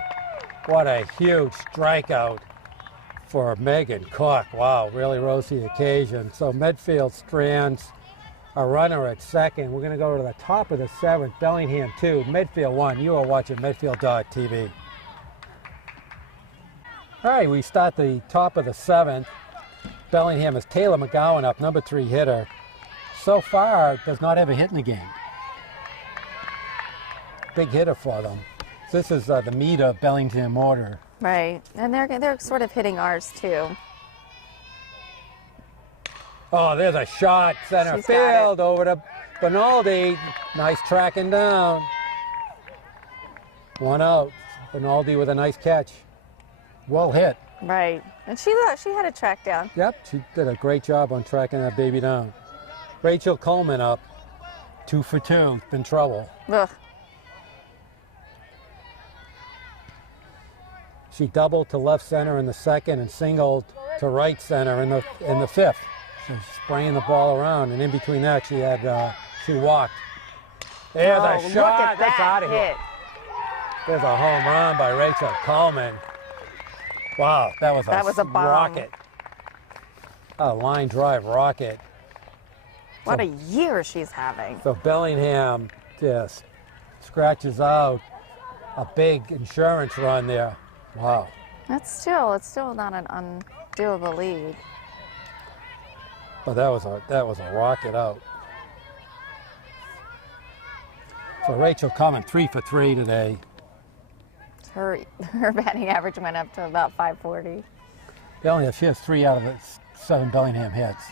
What a huge strikeout for Megan Cook. Wow, really rose to the occasion. So Medfield strands a runner at second. We're going to go to the top of the 7th. Bellingham 2, Medfield 1. You are watching Medfield.tv. All right, we start the top of the 7th. Bellingham is Taylor McGowan up, number 3 hitter. So far, does not have a hit in the game. Big hitter for them. This is the meat of Bellingham order. Right, and they're sort of hitting ours too. Oh, there's a shot, center field over to Benaldi. Nice tracking down. 1 out. Benaldi with a nice catch. Well hit. Right, and she had a track down. Yep, she did a great job on tracking that baby down. Rachel Coleman up, 2 for 2, in trouble. Ugh. She doubled to left center in the 2nd and singled to right center in the 5th. So she's spraying the ball around, and in between that she walked. There's a shot. Look at That's that out of here. hit. There's a home run by Rachel Coleman. Wow, that was a bomb. rocket. A line drive rocket. What a year she's having. So Bellingham just scratches out a big insurance run there. Wow. It's still not an undoable lead. But that was a rocket out. So Rachel Coleman 3 for 3 today. Her batting average went up to about 540. She has 3 out of the 7 Bellingham hits.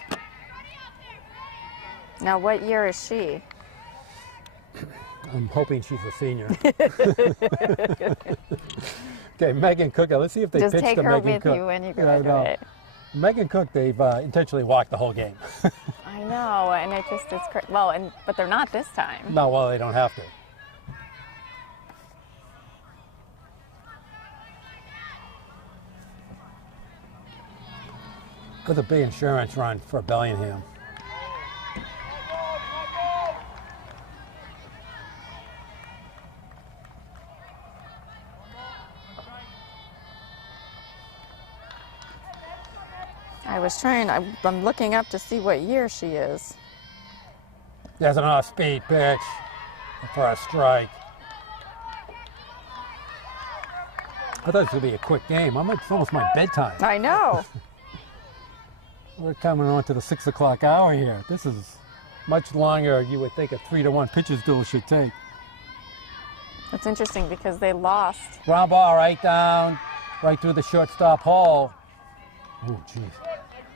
Now, what year is she? I'm hoping she's a senior. Okay, Megan Cook. Let's see if they Just pitch take to her Megan with Cook. you when you Yeah, I know. graduate. Megan Cook, they've intentionally walked the whole game. I know, and it's well, but they're not this time. No, well, they don't have to. That's a big insurance run for Bellingham. I'm looking up to see what year she is. There's an off-speed pitch for a strike. I thought it was going to be a quick game. It's almost my bedtime. I know. We're coming on to the 6 o'clock hour here. This is much longer you would think a 3-1 pitcher's duel should take. It's interesting because they lost. Ground ball right down, right through the shortstop hole. Oh, jeez.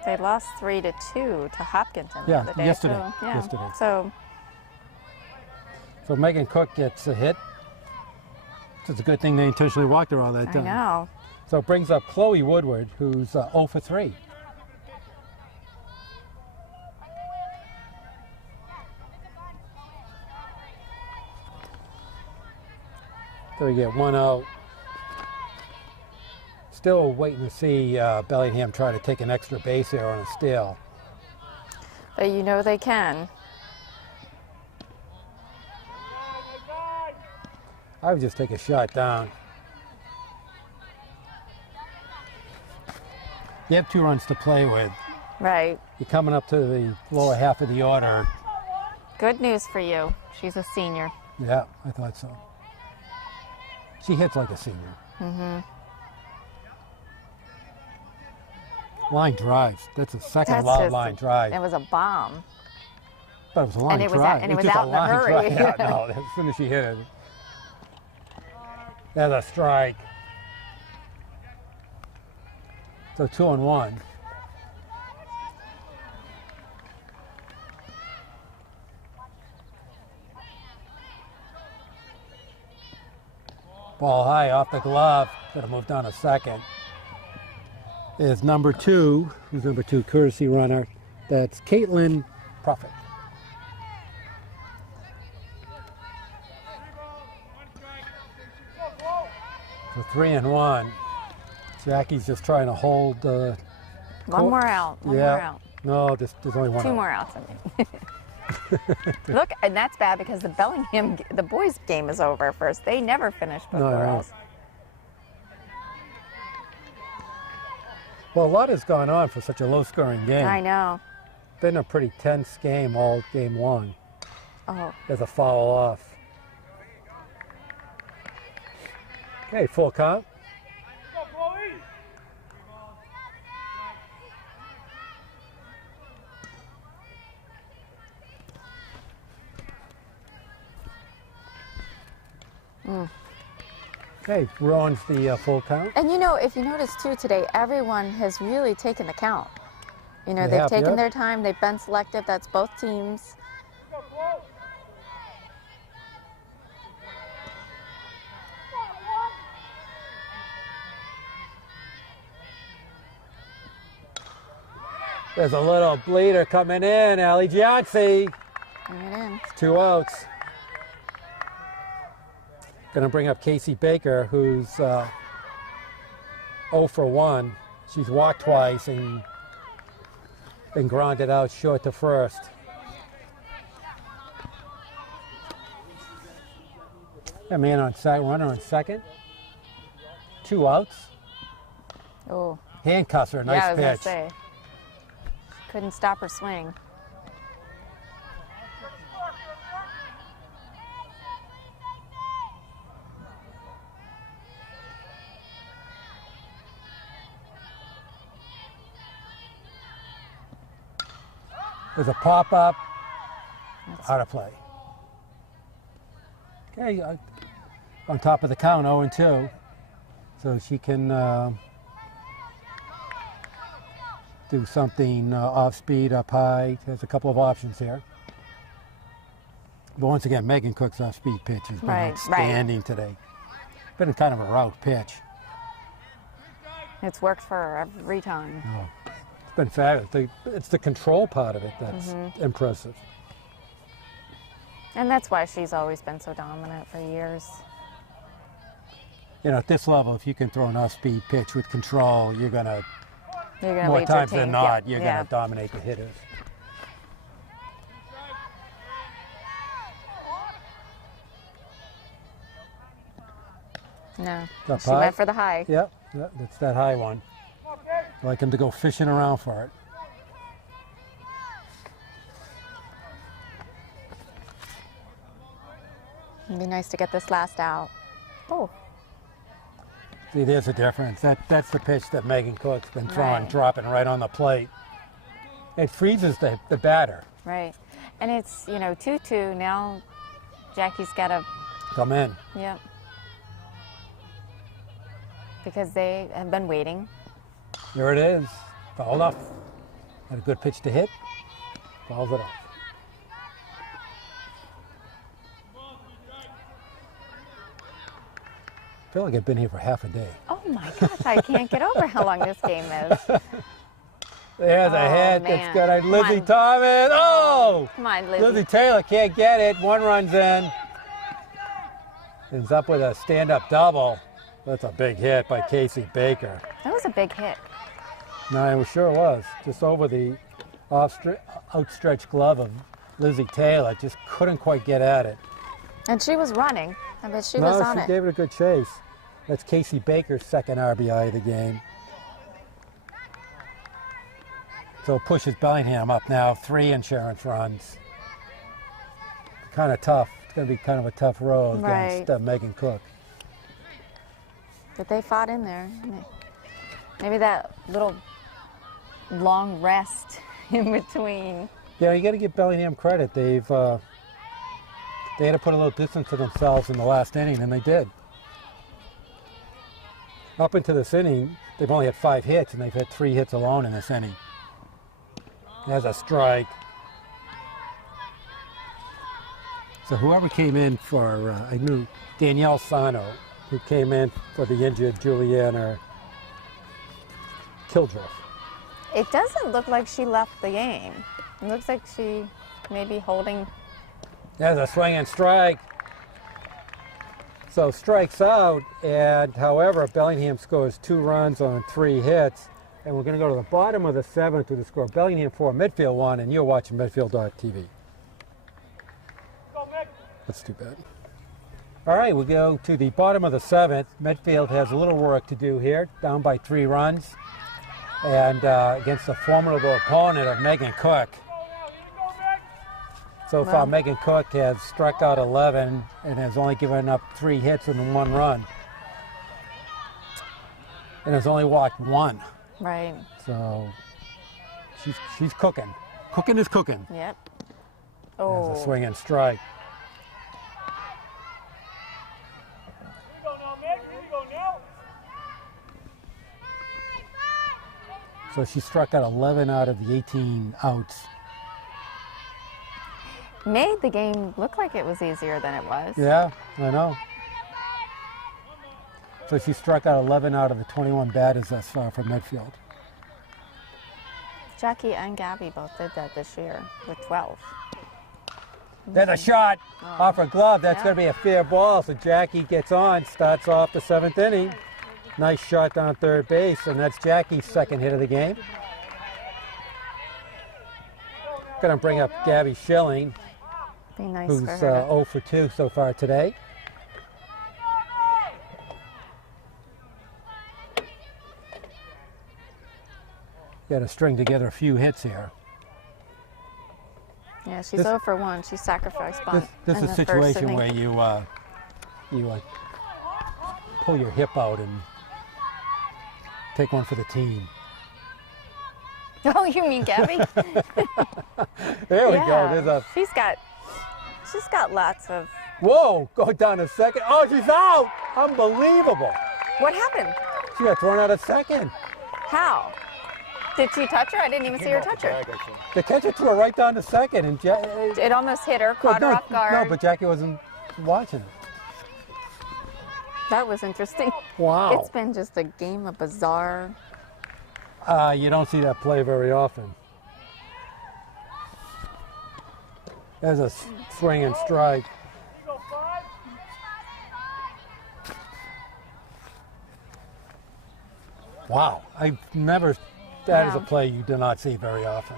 They lost 3-2 to Hopkinton the Yeah, other day. yesterday. So, yeah. Yesterday. So Megan Cook gets a hit. It's a good thing they intentionally walked her all that I time. know. So it brings up Chloe Woodward, who's 0 for 3. So we get 1 out. Still waiting to see Bellingham try to take an extra base here on a steal. But you know they can. I would just take a shot down. You have 2 runs to play with. Right. You're coming up to the lower half of the order. Good news for you. She's a senior. Yeah, I thought so. She hits like a senior. Mm-hmm. Line drives. That's a second That's loud just line drive. It was a bomb. But it was a line And it was drive. and it was just out in a line hurry. drive. Yeah, no, as soon as she hit it. There's a strike. So 2-1. Ball high off the glove. Gonna move down a second. Is number 2, who's number 2, courtesy runner. That's Caitlin Prophet. So 3-1. Jackie's just trying to hold. One more out. One more out. No, there's only one. 2 out. more outs. I mean. Look, and that's bad because the Bellingham, the boys' game is over first. They never finish before No. us. Well, a lot has gone on for such a low-scoring game. I know. Been a pretty tense game all game long. Oh, There's a foul off. Okay, full count. Okay, Rowan's the full count. and you know, if you notice too today, everyone has really taken the count. You know, They they've have, taken yeah. their time. They've been selective. That's both teams. There's a little bleeder coming in, Allie Gianci. Bring it in. 2 outs. Gonna bring up Casey Baker, who's 0 for 1. She's walked twice and been grounded out short to first. A man on second, runner on second. 2 outs. Oh, Handcuffs her, nice yeah, I was gonna pitch. say. Couldn't stop her swing. There's a pop-up, out of play. Okay, on top of the count, 0-2. So she can do something off speed, up high. There's a couple of options here. But once again, Megan Cook's off-speed pitch has been Right, outstanding today. Been kind of a route pitch. It's worked for her every time. Oh, it's been fabulous. It's the control part of it that's impressive. And that's why she's always been so dominant for years. You know, at this level, if you can throw an off-speed pitch with control, you're going to, more lead your times team. than not, Yeah, you're yeah. going to dominate the hitters. No, Up she high? went for the high. Yep, that's that high one. I like him to go fishing around for it. It'd be nice to get this last out. Oh, See, there's a difference. That's the pitch that Megan Cook's been throwing, Right. dropping right on the plate. It freezes the batter. right. And it's, 2-2. Now Jackie's got to, Come in. yep. Because they have been waiting. There it is. Fouled off. Had a good pitch to hit. Fouls it off. I feel like I've been here for half a day. Oh my gosh, I can't get over how long this game is. There's a Oh, hit. man. It's good. Come Lizzie on. Thomas. Oh! Come on, Lizzie. Lizzie Taylor can't get it. One runs in. Ends up with a stand-up double. That's a big hit by Casey Baker. That was a big hit. No, it sure was. Just over the outstretched glove of Lizzie Taylor. Just couldn't quite get at it. And she was running. I bet she was on she it. gave it a good chase. That's Casey Baker's second RBI of the game. So it pushes Bellingham up now, 3 insurance runs. Kind of tough. It's going to be kind of a tough road against Megan Cook. But they fought in there. Maybe that little long rest in between. Yeah, you got to give Bellingham credit. They had to put a little distance to themselves in the last inning, and they did. Up into this inning, they've only had 5 hits, and they've had 3 hits alone in this inning. There's a strike. So whoever came in for, I knew Danielle Sano, who came in for the injured Juliana Kildreth. It doesn't look like she left the game. It looks like she may be holding. There's a swing and strike. So strikes out, and however, Bellingham scores 2 runs on 3 hits. And we're going to go to the bottom of the 7th with the score Bellingham 4, Medfield 1, and you're watching Medfield.tv. That's too bad. All right, we go to the bottom of the 7th. Medfield has a little work to do here, down by 3 runs, and against a formidable opponent of Megan Cook. So far, Megan Cook has struck out 11 and has only given up 3 hits and 1 run, and has only walked 1. Right. So she's cooking. Cooking is cooking. Yep. There's Oh. a swing and strike. So she struck out 11 out of the 18 outs. Made the game look like it was easier than it was. Yeah, I know. So she struck out 11 out of the 21 batters thus far for Medfield. Jackie and Gabby both did that this year with 12. There's a shot off her glove. That's going to be a fair ball. So Jackie gets on, starts off the 7th inning. Nice shot down third base, and that's Jackie's second hit of the game. Going to bring up Gabby Schilling, Be nice who's for her. 0 for 2 so far today. Got to string together a few hits here. Yeah, she's 0 for 1. She sacrificed bunt. This in is a the first situation inning. where you pull your hip out and take one for the team. Oh, you mean Gabby? There we Yeah. go. There's a She's got lots of. whoa, go down to second. Oh, she's out! Unbelievable. What happened? She got thrown out at second. How? Did she touch her? I didn't even see her touch her. The catcher threw it right down to second, and It almost hit her, caught her off guard. No, but Jackie wasn't watching it. That was interesting. Wow. It's been just a game of bizarre. You don't see that play very often. There's a swing and strike. Wow, I've never, that is a play you do not see very often.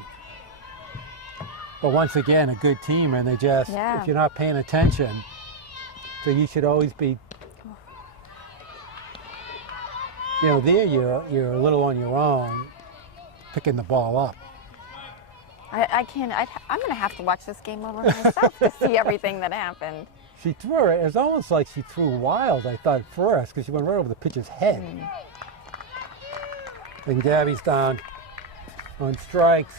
But once again, a good team, and they just, if you're not paying attention, so you should always be, you know, there you're a little on your own, picking the ball up. I can't, I'm going to have to watch this game over myself to see everything that happened. She threw it, it was almost like she threw wild, I thought, first, because she went right over the pitcher's head. And Gabby's down on strikes.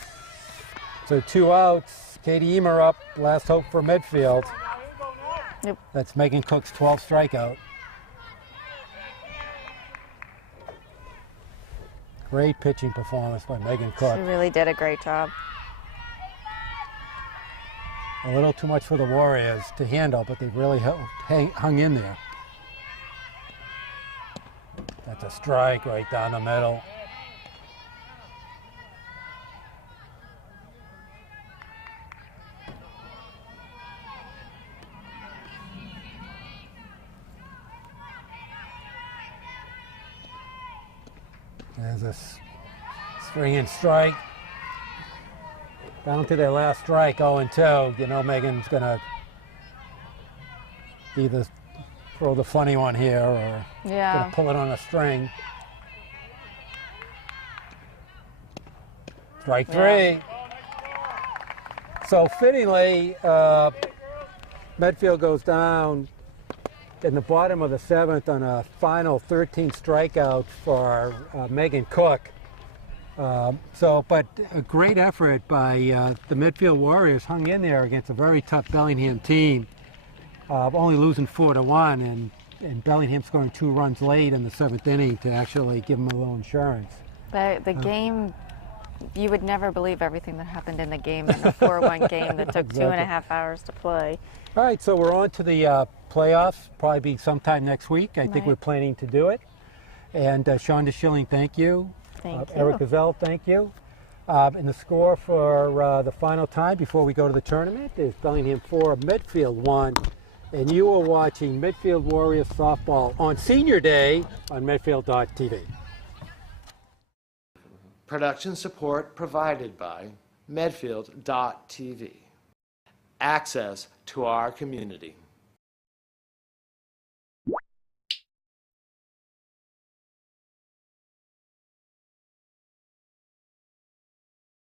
So 2 outs. Katie Emer up. Last hope for Medfield. Yep. That's Megan Cook's 12th strikeout. Great pitching performance by Megan Cook. She really did a great job. A little too much for the Warriors to handle, but they really hung in there. That's a strike right down the middle. There's a swing and strike. Down to their last strike, 0-2. You know Megan's going to either throw the funny one here or gonna pull it on a string. Strike 3. So fittingly, Medfield goes down in the bottom of the 7th on a final 13 strikeout for Megan Cook. But a great effort by the Medfield Warriors, hung in there against a very tough Bellingham team, only losing 4-1, and Bellingham scoring 2 runs late in the 7th inning to actually give them a little insurance. The game, you would never believe everything that happened in the game, in a 4-1 game that took 2.5 hours to play. All right, so we're on to the playoffs, probably be sometime next week. I think we're planning to do it. And Shonda Schilling, thank you. Thank you. Eric Gazelle, thank you. And the score for the final time before we go to the tournament is Bellingham 4, Medfield 1. And you are watching Medfield Warriors softball on Senior Day on Medfield.tv. Production support provided by Medfield.tv. Access to our community.